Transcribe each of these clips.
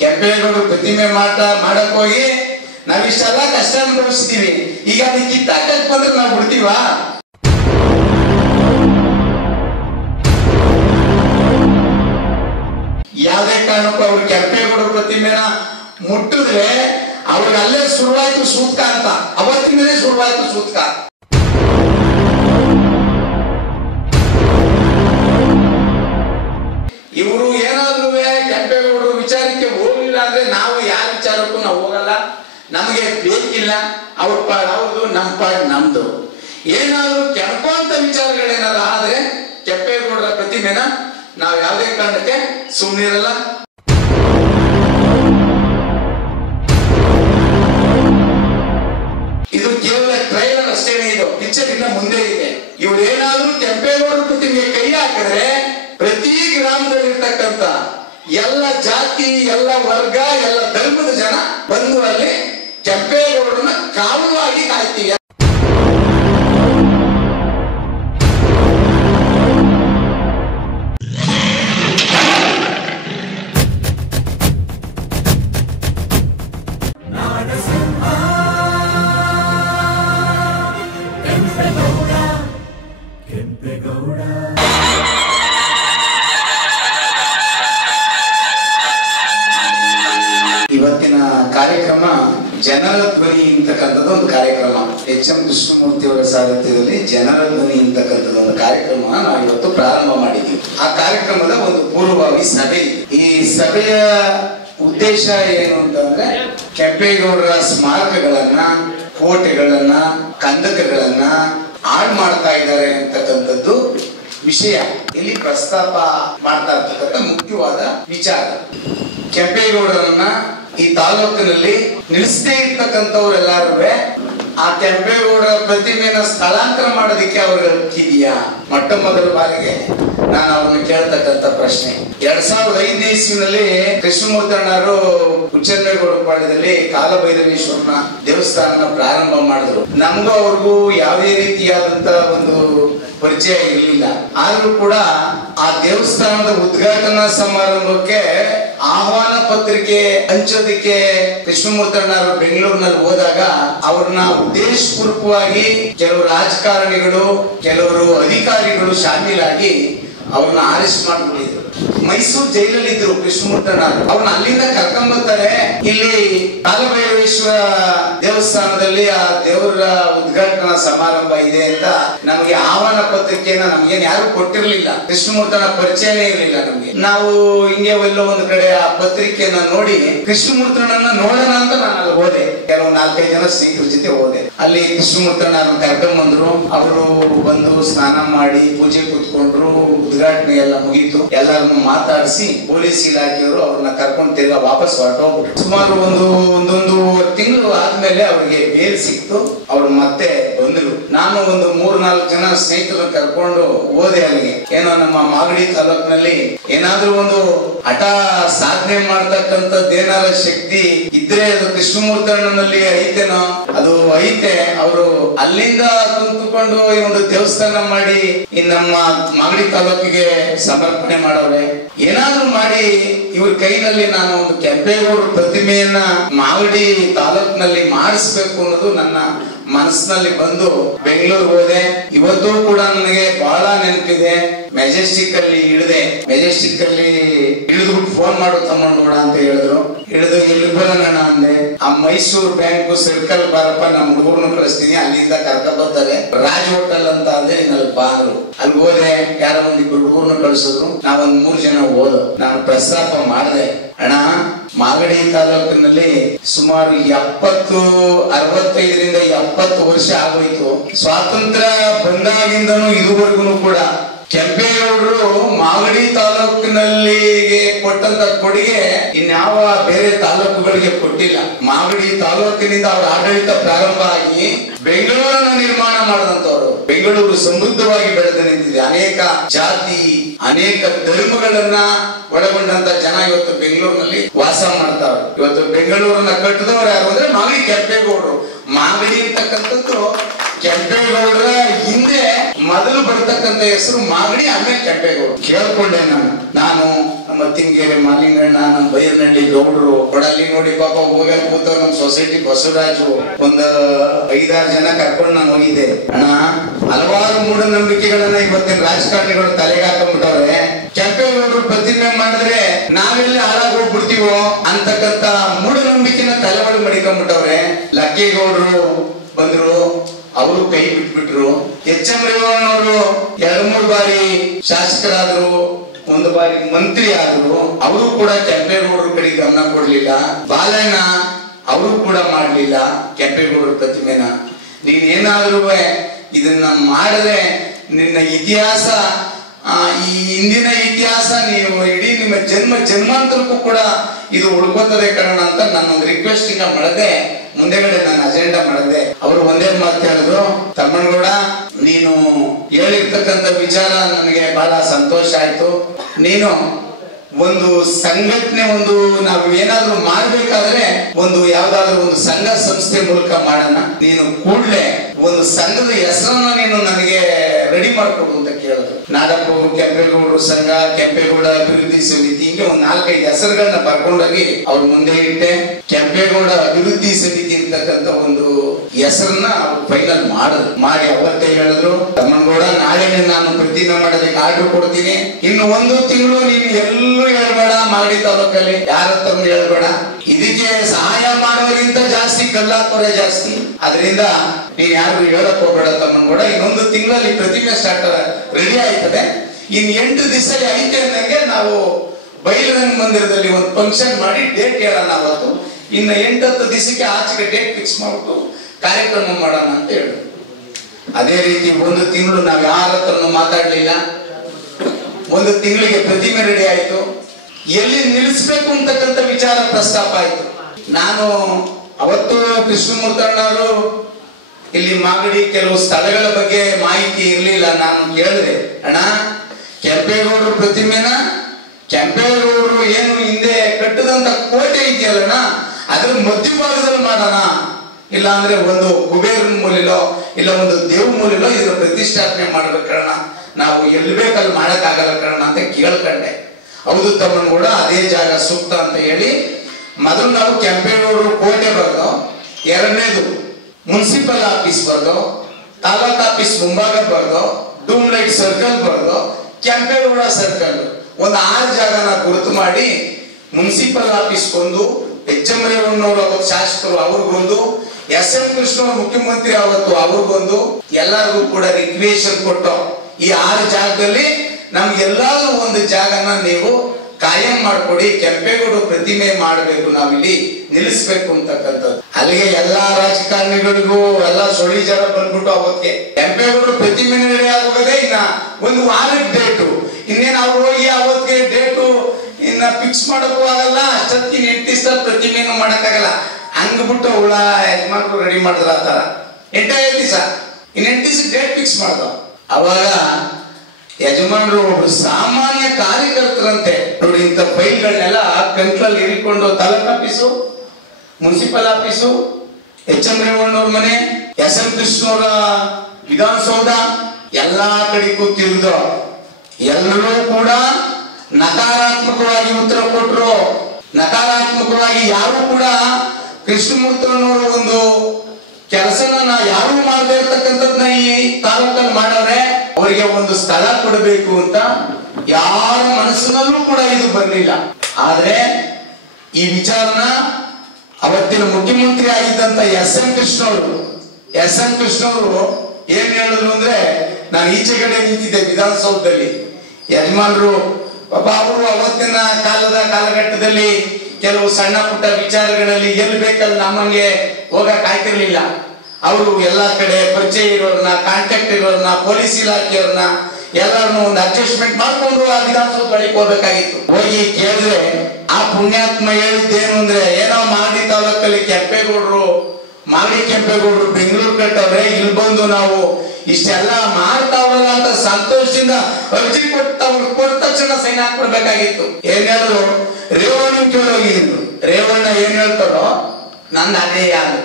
ಕೆಂಪೇಗೌಡರು ಪ್ರತಿಮೆ ಮಾಡಕ್ ಹೋಗಿ ನಾವಿಷ್ಟೆಲ್ಲ ಕಷ್ಟ ಅನುಭವಿಸ್ತೀವಿ. ಈಗ ಅದಕ್ಕೆ ಕಿತ್ತಾಕಕ್ ಬಂದ್ರೆ ನಾವು ಬಿಡ್ತೀವ? ಯಾವುದೇ ಕಾರಣಕ್ಕೂ ಅವ್ರು ಕೆಂಪೇಗೌಡರ ಪ್ರತಿಮೆನ ಮುಟ್ಟಿದ್ರೆ ಅವ್ರಿಗೆ ಅಲ್ಲೇ ಶುರುವಾಯ್ತು ಸೂತ್ಕ ಅಂತ. ಅವತ್ತಿಂದಲೇ ಶುರುವಾಯ್ತು ಸೂತ್ಕ. ಇವರು ಏನಾದ್ರೂ ಕೆಂಪೇಗೌಡರು ವಿಚಾರಕ್ಕೆ ಹೋಗಿಲ್ಲ ಅಂದ್ರೆ ನಾವು ಯಾರ ವಿಚಾರಕ್ಕೂ ನಾವು ಹೋಗಲ್ಲ, ನಮಗೆ ಬೇಕಿಲ್ಲ. ಅವ್ರ ಪಾಡ್ ಅವ್ರದು, ನಮ್ಮ ಪಾಡ್ ನಮ್ದು. ಏನಾದ್ರು ಕೆಂಪಂತ ವಿಚಾರಗಳೇನಾದ್ರು ಆದ್ರೆ ಕೆಂಪೇಗೌಡರ ಪ್ರತಿಮೆನ ನಾವು ಯಾವುದೇ ಕಾರಣಕ್ಕೆ ಸುಮ್ಮನಿರಲ್ಲ. ಇದು ಕೇವಲ ಟ್ರೈಲರ್ ಅಷ್ಟೇನೆ, ಇದು ಪಿಕ್ಚರ್ ಇನ್ನ ಮುಂದೆ ಇದೆ. ಇವ್ರು ಏನಾದ್ರು ಕೆಂಪೇಗೌಡರ ಪ್ರತಿಮೆಗೆ ಕೈ ಹಾಕಿದ್ರೆ ಪ್ರತಿ ಗ್ರಾಮದಲ್ಲಿರ್ತಕ್ಕಂಥ ಎಲ್ಲ ಜಾತಿ, ಎಲ್ಲ ವರ್ಗ, ಎಲ್ಲ ಧರ್ಮದ ಜನ ಬಂದು ಅಲ್ಲಿ ಕೆಂಪೇಗೌಡರನ್ನ ಕಾವಲಾಗಿ ಕಾಯ್ತೀವಿ. ಇವತ್ತಿನ ಕಾರ್ಯಕ್ರಮ ಜನರ ಧ್ವನಿ ಅಂತಕ್ಕಂಥದ್ದು ಒಂದು ಕಾರ್ಯಕ್ರಮ. ಎಚ್ ಎಂ ಕೃಷ್ಣಮೂರ್ತಿ ಅವರ ಸಾರಥ್ಯದಲ್ಲಿ ಜನರ ಧ್ವನಿ ಅಂತಕ್ಕಂಥದ್ದು ಒಂದು ಕಾರ್ಯಕ್ರಮ ನಾವು ಇವತ್ತು ಪ್ರಾರಂಭ ಮಾಡಿದ್ದೀವಿ. ಆ ಕಾರ್ಯಕ್ರಮದ ಒಂದು ಪೂರ್ವಭಾವಿ ಸಭೆ. ಈ ಸಭೆಯ ಉದ್ದೇಶ ಏನು ಅಂತಂದ್ರೆ ಕೆಂಪೇಗೌಡರ ಸ್ಮಾರಕಗಳನ್ನ, ಕೋಟೆಗಳನ್ನ, ಕಂದಕಗಳನ್ನ ಹಾಳು ಮಾಡ್ತಾ ಇದ್ದಾರೆ ಅಂತಕ್ಕಂಥದ್ದು ವಿಷಯ ಇಲ್ಲಿ ಪ್ರಸ್ತಾಪ ಮಾಡ್ತಾ ಇರ್ತಕ್ಕಂಥ ಮುಖ್ಯವಾದ ವಿಚಾರ. ಕೆಂಪೇಗೌಡರನ್ನ ಈ ತಾಲೂಕಿನಲ್ಲಿ ನಿಲ್ಲಿಸದೇ ಇರ್ತಕ್ಕಂಥವ್ರೆಲ್ಲಾರು ಆ ಕೆಂಪೇಗೌಡರ ಪ್ರತಿಮೆನ ಸ್ಥಳಾಂತರ ಮಾಡೋದಕ್ಕೆ ಅವ್ರಿಗೆ ಹಕ್ಕಿದೆಯಾ? ಮೊಟ್ಟ ಮೊದಲ ಬಾರಿಗೆ ನಾನು ಅವ್ರನ್ನ ಕೇಳ್ತಕ್ಕಂಥ ಪ್ರಶ್ನೆ. 2005 ಇಸ್ವಿನಲ್ಲಿ ಕೃಷ್ಣಮೂರ್ತಿ ಅಣ್ಣರು ಹುಚ್ಚನ್ಮೇಗೌಡ ಪಾಳ್ಯದಲ್ಲಿ ಕಾಲಭೈರವೇಶ್ವರನ ದೇವಸ್ಥಾನ ಪ್ರಾರಂಭ ಮಾಡಿದ್ರು. ನಮಗೂ ಅವ್ರಿಗೂ ಯಾವುದೇ ರೀತಿಯಾದಂತ ಒಂದು ಪರಿಚಯ ಇರಲಿಲ್ಲ. ಆದ್ರೂ ಕೂಡ ಆ ದೇವಸ್ಥಾನದ ಉದ್ಘಾಟನಾ ಸಮಾರಂಭಕ್ಕೆ ಆಹ್ವಾನ ಪತ್ರಿಕೆ ಹಂಚೋದಿಕ್ಕೆ ಕೃಷ್ಣಮೂರ್ತಿ ಅಣ್ಣರು ಬೆಂಗಳೂರಿನಲ್ಲಿ ಹೋದಾಗ ಅವ್ರನ್ನ ಉದ್ದೇಶಪೂರ್ವಕವಾಗಿ ಕೆಲವು ರಾಜಕಾರಣಿಗಳು, ಕೆಲವರು ಅಧಿಕಾರಿಗಳು ಶಾಮೀಲಾಗಿ ಅವ್ರನ್ನ ಅರೆಸ್ಟ್ ಮಾಡ್ಬಿಟ್ಟಿದ್ರು. ಮೈಸೂರು ಜೈಲಲ್ಲಿ ಇದ್ರು ಕೃಷ್ಣಮೂರ್ತಿ ಅಣ್ಣರು. ಅವ್ರನ್ನ ಅಲ್ಲಿಂದ ಕರ್ಕೊಂಡ್ ಬರ್ತಾರೆ. ಇಲ್ಲಿ ಕಾಲಭೈರವೇಶ್ವರ ದೇವಸ್ಥಾನದಲ್ಲಿ ಆ ದೇವರ ಉದ್ಘಾಟನಾ ಸಮಾರಂಭ ಇದೆ ಅಂತ ನಮಗೆ ಆಹ್ವಾನ ಪತ್ರಿಕೆಯನ್ನ ನಮ್ಗೇನ್ ಯಾರು ಕೊಟ್ಟಿರ್ಲಿಲ್ಲ. ಕೃಷ್ಣಮೂರ್ತಿ ಅಣ್ಣ ಪರಿಚಯನೇ ಇರಲಿಲ್ಲ ನಮ್ಗೆ. ನಾವು ಹಿಂಗೆ ಎಲ್ಲೋ ಒಂದು ಕಡೆ ಆ ಪತ್ರಿಕೆಯನ್ನ ನೋಡಿ ಕೃಷ್ಣಮೂರ್ತಿ ಅಣ್ಣನ ನೋಡೋಣ ಅಂತ ನಾನು ಅಲ್ಲಿ ಹೋದೆ. ಕೆಲವು 4-5 ಜನ ಸ್ನೇಹಿತರ ಜೊತೆ ಹೋದೆ. ಅಲ್ಲಿ ಕೃಷ್ಣಮೂರ್ತಿ ಅಣ್ಣ ಕರ್ಕೊಂಡ್ ಬಂದ್ರು. ಅವರು ಬಂದು ಸ್ನಾನ ಮಾಡಿ ಪೂಜೆ ಕೂತ್ಕೊಂಡ್ರು. ಉದ್ಘಾಟನೆ ಎಲ್ಲ ಮುಗೀತು. ಎಲ್ಲರನ್ನು ಮಾತಾಡಿಸಿ ಪೊಲೀಸ್ ಇಲಾಖೆಯವರು ಅವ್ರನ್ನ ಕರ್ಕೊಂಡು ತಿರ್ಗಾ ವಾಪಸ್ ಹೊರಟೋಗ್ಬಿಟ್ರು. ಸುಮಾರು ಒಂದೊಂದು ತಿಂಗಳು ಆದ್ಮೇಲೆ ಅವ್ರಿಗೆ ಬೇಲ್ ಸಿಕ್ತು. ಅವ್ರು ಮತ್ತೆ ಬಂದ್ರು. ನಾನು ಒಂದು 3-4 ಜನ ಸ್ನೇಹಿತರನ್ನ ಕರ್ಕೊಂಡು ಹೋದೆ ಅಲ್ಲಿಗೆ. ಏನೋ ನಮ್ಮ ಮಾಗಡಿ ತಾಲೂಕಿನಲ್ಲಿ ಏನಾದ್ರೂ ಒಂದು ಹಠ ಸಾಧನೆ ಮಾಡ್ತಕ್ಕಂಥದ್ದೇನಾರ ಶಕ್ತಿ ಇದ್ರೆ ಅದು ಕೃಷ್ಣಮೂರ್ತಿ ಅಣ್ಣನಲ್ಲಿ ಐತೆನೋ, ಅದು ಐತೆ. ಅವರು ಅಲ್ಲಿಂದ ಕುಂತ್ಕೊಂಡು ಈ ಒಂದು ದೇವಸ್ಥಾನ ಮಾಡಿ ಈ ನಮ್ಮ ಮಾಗಡಿ ತಾಲೂಕಿಗೆ ಸಮರ್ಪಣೆ ಮಾಡವ್ರೆ. ಏನಾದ್ರೂ ಮಾಡಿ ಇವ್ರ ಕೈನಲ್ಲಿ ನಾನು ಒಂದು ಕೆಂಪೇಗೌಡರ ಪ್ರತಿಮೆಯನ್ನ ಮಾಗಡಿ ತಾಲೂಕಿನಲ್ಲಿ ಮಾಡಿಸ್ಬೇಕು ಅನ್ನೋದು ನನ್ನ ಮನಸ್ಸಿನಲ್ಲಿ ಬಂದು ಬೆಂಗಳೂರಿಗೆ ಹೋದೆ. ಇವತ್ತು ಕೂಡ ನನಗೆ ಬಹಳ ನೆನಪಿದೆ. ಮೆಜೆಸ್ಟಿಕ್ ಅಲ್ಲಿ ಇಳಿದ್ಬಿಟ್ಟು ಫೋನ್ ಮಾಡು ತಮ್ಮಣ್ಣ ಅಂತ ಹೇಳಿದ್ರು. ಇಳಿದು ಎಲ್ಲಿ ಬರೋಣ ಅಂದೆ. ಆ ಮೈಸೂರು ಬ್ಯಾಂಕ್ ಸರ್ಕಲ್ ಬಾರಪ್ಪ, ನಮ್ಮ ಹುಡುಗರನ್ನು ಕಳಿಸ್ತೀನಿ, ಅಲ್ಲಿಂದ ಕರ್ಕ ಬರ್ತಾರೆ, ರಾಜ್ ಹೋಟೆಲ್ ಅಂತ ಅಂದ್ರೆ ಅಲ್ಲಿ ಬಾರು. ಅಲ್ಲಿ ಹೋದೆ. ಯಾರೋ ಒಂದಿಬ್ರು ಹುಡುಗರನ್ನು ಕಳಿಸಿದ್ರು. ನಾವೊಂದ್ 3 ಜನ ಹೋದ್ರು. ನಾನು ಪ್ರಸ್ತಾಪ ಮಾಡಿದೆ, ಅಣ್ಣ ಮಾಗಡಿ ತಾಲೂಕಿನಲ್ಲಿ ಸುಮಾರು 65ರಿಂದ 70 ವರ್ಷ ಆಗೋಯ್ತು. ಸ್ವಾತಂತ್ರ್ಯ ಬಂದಾಗಿಂದನೂ ಇದುವರೆಗೂ ಕೂಡ ಕೆಂಪೇಗೌಡರು ಮಾಗಡಿ ತಾಲೂಕಿನಲ್ಲಿ ಕೊಟ್ಟಂತ ಕೊಡುಗೆ ಇನ್ಯಾವ ಬೇರೆ ತಾಲೂಕುಗಳಿಗೆ ಕೊಟ್ಟಿಲ್ಲ. ಮಾಗಡಿ ತಾಲೂಕಿನಿಂದ ಅವರ ಆಡಳಿತ ಪ್ರಾರಂಭ ಆಗಿ ಬೆಂಗಳೂರನ್ನ ನಿರ್ಮಾಣ ಮಾಡಿದಂತವ್ರು. ಬೆಂಗಳೂರು ಸಮೃದ್ಧವಾಗಿ ಬೆಳೆದು ನಿಂತಿದೆ. ಅನೇಕ ಜಾತಿ, ಅನೇಕ ಧರ್ಮಗಳನ್ನ ಒಳಗೊಂಡಂತ ಜನ ಇವತ್ತು ಬೆಂಗಳೂರಿನಲ್ಲಿ ವಾಸ ಮಾಡ್ತಾವ್ರೆ. ಇವತ್ತು ಬೆಂಗಳೂರನ್ನ ಕಟ್ಟಿದವರು ಯಾರು ಅಂದ್ರೆ ಮಾಗಡಿ ಕೆಂಪೇಗೌಡರು. ಮಾಗಡಿ ಅಂತಕ್ಕಂಥದ್ದು ಕೆಂಪೇಗೌಡರ ಹಿಂದೆ ಮೊದಲು ಮೊದಲು ಬರ್ತಕ್ಕಂಥ ಹೆಸರು ಮಾಗಡಿ, ಆಮೇಲೆ ಕೆಂಪೇಗೌಡ. ಕೇಳ್ಕೊಂಡೆ ನಾನು ನಮ್ಮ ತಿಂಗೇರಿ ಮಾಲಿಂಗಣ್ಣ, ನಮ್ಮ ಬೈರನಹಳ್ಳಿ ಗೌಡ್ರು ಕೊಡಲ್ಲಿ ನೋಡಿ ಪಾಪ ಹೋಗಲ್ ಕೂತವ್ ನಮ್ಮ ಸೊಸೈಟಿ ಬಸವರಾಜು ಒಂದ್ 5-6 ಜನ ಕರ್ಕೊಂಡು ನಾನು ಹೋಗಿದ್ದೆ. ಅಣ್ಣ, ಹಲವಾರು ಮೂಢನಂಬಿಕೆಗಳನ್ನ ಇವತ್ತಿನ ರಾಜಕಾರಣಿಗಳು ತಲೆಗೆ ಹಾಕೊಂಡ್ಬಿಟ್ಟವ್ರೆ. ಕೆಂಪೇಗೌಡರು ಪ್ರತಿಮೆ ಮಾಡಿದ್ರೆ ನಾವೆಲ್ಲಿ ಹಾಳಾಗೋಗ್ಬಿಡ್ತೀವೋ ಅಂತಕ್ಕಂತ ಮೂಢನಂಬಿಕೆನ ತಲೆಯೊಳಗೆ ಮಡಿಕೊಂಡ್ಬಿಟ್ಟವ್ರೆ. ಲಕ್ಕೇಗೌಡರು ಬಂದ್ರು, ಅವರು ಕೈ ಬಿಟ್ಬಿಟ್ರು. ಎಚ್ ಎಂ ರೇವಣ್ಣವರು 2-3 ಬಾರಿ ಶಾಸಕರಾದ್ರು, 1 ಬಾರಿ ಮಂತ್ರಿ ಆದ್ರು. ಅವರು ಕೂಡ ಕೆಂಪೇಗೌಡರ ಕಡೆ ಗಮನ ಕೊಡ್ಲಿಲ್ಲ. ಬಾಲಣ್ಣ ಅವರು ಕೂಡ ಮಾಡ್ಲಿಲ್ಲ ಕೆಂಪೇಗೌಡರ ಪ್ರತಿಮೆನ. ನೀನ್ ಏನಾದ್ರೂ ಇದನ್ನ ಮಾಡಿದ್ರೆ ನಿನ್ನ ಇತಿಹಾಸ, ಈ ಹಿಂದಿನ ಇತಿಹಾಸ ನೀವು ಇಡೀ ನಿಮ್ಮ ಜನ್ಮಾಂತರಕ್ಕೂ ಕೂಡ ಇದು ಉಳ್ಕೋತದೆ ಕಾರಣ ಅಂತ ನಾನೊಂದು ರಿಕ್ವೆಸ್ಟಿಂಗ್ ಮಾಡಿದೆ. ಮುಂದೆಗಡೆ ನಾನು ಅಜೆಂಡಾ ಮಾಡಿದೆ. ಅವರು ಒಂದೇ ಮಾತು ಹೇಳಿದ್ರು, ತಮ್ಮನಗೌಡ ನೀನು ಹೇಳಿರ್ತಕ್ಕಂಥ ವಿಚಾರ ನನಗೆ ಬಹಳ ಸಂತೋಷ ಆಯ್ತು. ನೀನು ಒಂದು ಸಂಘಟನೆ, ನಾವು ಏನಾದ್ರೂ ಮಾಡ್ಬೇಕಾದ್ರೆ ಯಾವ್ದಾದ್ರು ಒಂದು ಸಂಘ ಸಂಸ್ಥೆ ಮೂಲಕ ಮಾಡೋಣ. ನೀನು ಕೂಡ್ಲೆ ಒಂದು ಸಂಘದ ಹೆಸರನ್ನ ನೀನು ನನಗೆ ರೆಡಿ ಮಾಡ್ಕೊಡು ಅಂತ ಕೇಳಿದ್ರು. ನಾಡಪ್ಪ ಕೆಂಪೇಗೌಡರು ಸಂಘ, ಕೆಂಪೇಗೌಡ ಅಭಿವೃದ್ಧಿ ಸಮಿತಿ, ಹಿಂಗೆ 4-5 ಹೆಸರುಗಳನ್ನ ಬರ್ಕೊಂಡೋಗಿ ಅವ್ರ ಮುಂದೆ ಇಟ್ಟೆ. ಕೆಂಪೇಗೌಡ ಅಭಿವೃದ್ಧಿ ಸಮಿತಿ ಅಂತಕ್ಕಂಥ ಒಂದು ಹೆಸರನ್ನ ಅವ್ರು ಫೈನಲ್ ಮಾಡಿ ಅವತ್ತೇ ಹೇಳಿದ್ರು, ತಮ್ಮನಗೌಡ ನಾಳೆ ನಾನು ಪ್ರತಿಮೆ ಮಾಡೋದಕ್ಕೆ ಆರ್ಡರ್ ಕೊಡ್ತೀನಿ. ಇನ್ನು 1 ತಿಂಗಳು ನೀನು ಎಲ್ಲೂ ಹೇಳ್ಬೇಡ, ಮಾಗಡಿ ತಾಲೂಕಲ್ಲಿ ಯಾರ ಹತ್ರ ಹೇಳ್ಬೇಡ. ಇದಕ್ಕೆ ಸಹಾಯ ಮಾಡೋರಿಗಿಂತ ಜಾಸ್ತಿ ಕಲ್ಲಾಕೋರೆ ಜಾಸ್ತಿ. ಅದರಿಂದ ನೀನ್ ಯಾರು ಹೇಳಕ್ ಹೋಗ್ಬೇಡ ತಮ್ಮನಗೌಡ. ಇನ್ನೊಂದು ತಿಂಗಳಲ್ಲಿ ಪ್ರತಿಮೆ ಸ್ಟಾರ್ಟ್ ರೆಡಿ ಆಯ್ತದೆ. ಇನ್ 8 ದಿವಸ ಐತೆ ಅನ್ನಂಗೆ ನಾವು ಬೈಲರಂಗ ಮಂದಿರದಲ್ಲಿ ಒಂದು ಫಂಕ್ಷನ್ ಮಾಡಿ ಡೇಟ್ ಹೇಳೋಣ ಅವತ್ತು. ಇನ್ನು 8-10 ದಿವಸಕ್ಕೆ ಆಚೆಗೆ ಡೇಟ್ ಫಿಕ್ಸ್ ಮಾಡ್ಬಿಟ್ಟು ಕಾರ್ಯಕ್ರಮ ಮಾಡೋಣ ಅಂತ ಹೇಳಿದ್ರು. ಅದೇ ರೀತಿ 1 ತಿಂಗಳು ನಾವ್ ಯಾರ ಹತ್ರನೂ ಮಾತಾಡ್ಲಿಲ್ಲ. 1 ತಿಂಗಳಿಗೆ ಪ್ರತಿಮೆ ರೆಡಿ ಆಯ್ತು. ಎಲ್ಲಿ ನಿಲ್ಲಿಸ್ಬೇಕು ಅಂತಕ್ಕಂಥ ವಿಚಾರ ಪ್ರಸ್ತಾಪ ಆಯ್ತು. ನಾನು ಅವತ್ತು ಕೃಷ್ಣಮೂರ್ತಣ್ಣವರು ಇಲ್ಲಿ ಮಾಗಡಿ ಕೆಲವು ಸ್ಥಳಗಳ ಬಗ್ಗೆ ಮಾಹಿತಿ ಇರ್ಲಿಲ್ಲ. ನಾನು ಕೇಳಿದೆ, ಅಣ್ಣ ಕೆಂಪೇಗೌಡರು ಪ್ರತಿಮೆನ ಕೆಂಪೇಗೌಡರು ಏನು ಹಿಂದೆ ಕಟ್ಟದಂತ ಕೋಟೆ ಇದೆಯಲ್ಲಣ್ಣ, ಅದ್ರ ಮಧ್ಯಭಾಗದಲ್ಲಿ ಮಾಡೋಣ, ಇಲ್ಲ ಅಂದ್ರೆ ಒಂದು ಕುಬೇರನ ಮೂಲಿಲೋ ಇಲ್ಲ ಒಂದು ದೇವ್ರ ಮೂಲಿಲೋ ಇದ್ರ ಪ್ರತಿಷ್ಠಾಪನೆ ಮಾಡ್ಬೇಕಣ್ಣ, ನಾವು ಎಲ್ಲಿ ಬೇಕಲ್ಲಿ ಮಾಡಕ್ಕಾಗಲ್ಲ ಕಣ ಅಂತ ಕೇಳ್ಕೊಂಡೆ. ಹೌದು ತಮ್ಮನಗೌಡ, ಅದೇ ಜಾಗ ಸೂಕ್ತ ಅಂತ ಹೇಳಿ ಮೊದಲು ನಾವು ಕೆಂಪೇಗೌಡರು ಕೋಟೆ ಬರ್ದು, 2ನೇದು ಮುನ್ಸಿಪಲ್ ಆಫೀಸ್ ಬರ್ದು, ತಾಲೂಕ್ ಆಫೀಸ್ ಮುಂಭಾಗ ಬರ್ದು, ಡೂಮ್ ಲೈಟ್ ಸರ್ಕಲ್ ಬರ್ದು, ಕೆಂಪೇಗೌಡ ಸರ್ಕಲ್ ಒಂದು 6 ಜಾಗನ ಗುರುತು ಮಾಡಿ ಮುನ್ಸಿಪಲ್ ಆಫೀಸ್ಗೊಂದು, ಎಚ್ ಎಂ ರೇವಣ್ಣವರು ಅವತ್ತು ಶಾಸಕರು ಅವ್ರಿಗೊಂದು, ಎಸ್ ಎಂ ಕೃಷ್ಣವ್ರು ಮುಖ್ಯಮಂತ್ರಿ ಅವತ್ತು ಅವ್ರಿಗೊಂದು, ಎಲ್ಲರಿಗೂ ಕೂಡ ರಿಕ್ವೇಷನ್ ಕೊಟ್ಟು ಈ 6 ಜಾಗದಲ್ಲಿ ನಮ್ಗೆಲ್ಲಾದ್ರೂ ಒಂದು ಜಾಗನ ನೀವು ಕಾಯಂ ಮಾಡ್ಕೊಡಿ, ಕೆಂಪೇಗೌಡ ಪ್ರತಿಮೆ ಮಾಡಬೇಕು, ನಾವಿಲ್ಲಿ ನಿಲ್ಲಿಸ್ಬೇಕು ಅಂತಕ್ಕಂಥದ್ದು. ಅಲ್ಲಿಗೆ ಎಲ್ಲಾ ರಾಜಕಾರಣಿಗಳಿಗೂ ಎಲ್ಲ ಸೊಳಿ ಜನ ಬಂದ್ಬಿಟ್ಟು ಅವತ್ತಿಗೆ ಕೆಂಪೇಗೌಡರು ಪ್ರತಿಮೆ ರೆಡಿ ಆಗೋದೇ ಇನ್ನ 1 ವಾರದ ಡೇಟು. ಇನ್ನೇನು ಅವ್ರು ಹೋಗಿ ಅವತ್ತಿಗೆ ಡೇಟು ಇನ್ನ ಫಿಕ್ಸ್ ಮಾಡಕ್ಕೂ ಆಗಲ್ಲ, ಅಷ್ಟೊತ್ತಿಗೆ 8 ದಿವಸ ಪ್ರತಿಮೆನೂ ಮಾಡಕ್ಕಾಗಲ್ಲ. ಹಂಗ್ಬಿಟ್ಟು ಅವಳ ಯಜಮಾನ್ರು ರೆಡಿ ಮಾಡಿದ್ರ ಆ ತರ 8 ದಿವಸ, ಇನ್ನು 8 ದಿವಸ ಡೇಟ್ ಫಿಕ್ಸ್ ಮಾಡ್ದ. ಅವಾಗ ಯಜಮಾನರು ಒಬ್ರು ಸಾಮಾನ್ಯ ಕಾರ್ಯಕರ್ತರಂತೆ ನೋಡಿ, ಇಂಥ ಫೈಲ್ಗಳನ್ನೆಲ್ಲ ಕಂಟ್ಲಲ್ಲಿ ಇರಿಕೊಂಡು taluk office, municipal office, H M ರೇವಣ್ಣವ್ರ ಮನೆ, ಎಸ್ ಎಂ ಕೃಷ್ಣವರ ವಿಧಾನಸೌಧ ಎಲ್ಲಾ ಕಡೆಗೂ ತಿರುಗಿದ್ರು. ಎಲ್ಲರೂ ಕೂಡ ನಕಾರಾತ್ಮಕವಾಗಿ ಉತ್ತರ ಕೊಟ್ರು. ನಕಾರಾತ್ಮಕವಾಗಿ ಯಾರು ಕೂಡ ಕೃಷ್ಣಮೂರ್ತನವರು ಒಂದು ಕೆಲಸನ ಯಾರು ಮಾಡದೇ ಇರ್ತಕ್ಕಂಥದ್ನ ಈ ತಾಲೂಕಲ್ಲಿ ಮಾಡವ್ರೆ, ಅವರಿಗೆ ಒಂದು ಸ್ಥಳ ಕೊಡಬೇಕು ಅಂತ ಯಾರ ಮನಸ್ಸಿನಲ್ಲೂ ಕೂಡ ಇದು ಬರಲಿಲ್ಲ. ಆದ್ರೆ ಈ ವಿಚಾರನ ಅವತ್ತಿನ ಮುಖ್ಯಮಂತ್ರಿ ಆಗಿದ್ದಂತ ಎಸ್ ಎಂ ಕೃಷ್ಣವರು ಏನ್ ಹೇಳಿದ್ರು ಅಂದ್ರೆ, ನಾನು ಈಚೆ ಕಡೆ ನಿಂತಿದ್ದೆ ವಿಧಾನಸೌಧದಲ್ಲಿ, ಯಜಮಾನ್ರು ಪಾಪ ಅವರು ಅವತ್ತಿನ ಕಾಲಘಟ್ಟದಲ್ಲಿ ಕೆಲವು ಸಣ್ಣ ಪುಟ್ಟ ವಿಚಾರಗಳಲ್ಲಿ ಎಲ್ಲಿ ಬೇಕಲ್ಲಿ ನಮ್ಮಂಗೆ ಹೋಗಕ್ ಆಯ್ತಿರ್ಲಿಲ್ಲ. ಅವರು ಎಲ್ಲಾ ಕಡೆ ಪರಿಚಯ ಇರೋರ್ನ, ಕಾಂಟ್ಯಾಕ್ಟ್ ಇರೋರ್ನ, ಪೊಲೀಸ್ ಇಲಾಖೆಯವ್ರನ್ನ ಎಲ್ಲರನ್ನು ಒಂದು ಅಡ್ಜಸ್ಟ್ಮೆಂಟ್ ಮಾಡ್ಕೊಂಡು ಆ ವಿಧಾನಸೌಧ ಬಳಿಗೆ ಹೋಗ್ಬೇಕಾಗಿತ್ತು. ಹೋಗಿ ಕೇಳಿದ್ರೆ ಆ ಪುಣ್ಯಾತ್ಮ ಹೇಳಿದ್ದೇನು ಅಂದ್ರೆ, ಏನೋ ಮಾಗಡಿ ತಾಲೂಕಲ್ಲಿ ಮಾಗಡಿ ಕೆಂಪೇಗೌಡರು ಬೆಂಗಳೂರು ಕಟ್ಟವ್ರೆ, ಇಲ್ಲಿ ಬಂದು ನಾವು ಇಷ್ಟೆಲ್ಲ ಮಾಡ್ತಾವ್ರಲ್ಲ ಅಂತ ಸಂತೋಷದಿಂದ ಅರ್ಜಿ ಕೊಟ್ಟ ತಕ್ಷಣ ಸೈನ್ ಹಾಕ್ಬಿಡ್ಬೇಕಾಗಿತ್ತು. ಏನ್ ಹೇಳಿದ್ರು, ರೇವಣ್ಣ ಕೇಳೋಗಿದ್ರು. ರೇವಣ್ಣ ಏನ್ ಹೇಳ್ತಾರೋ ನಂದು ಅದೇ ಯಾರು,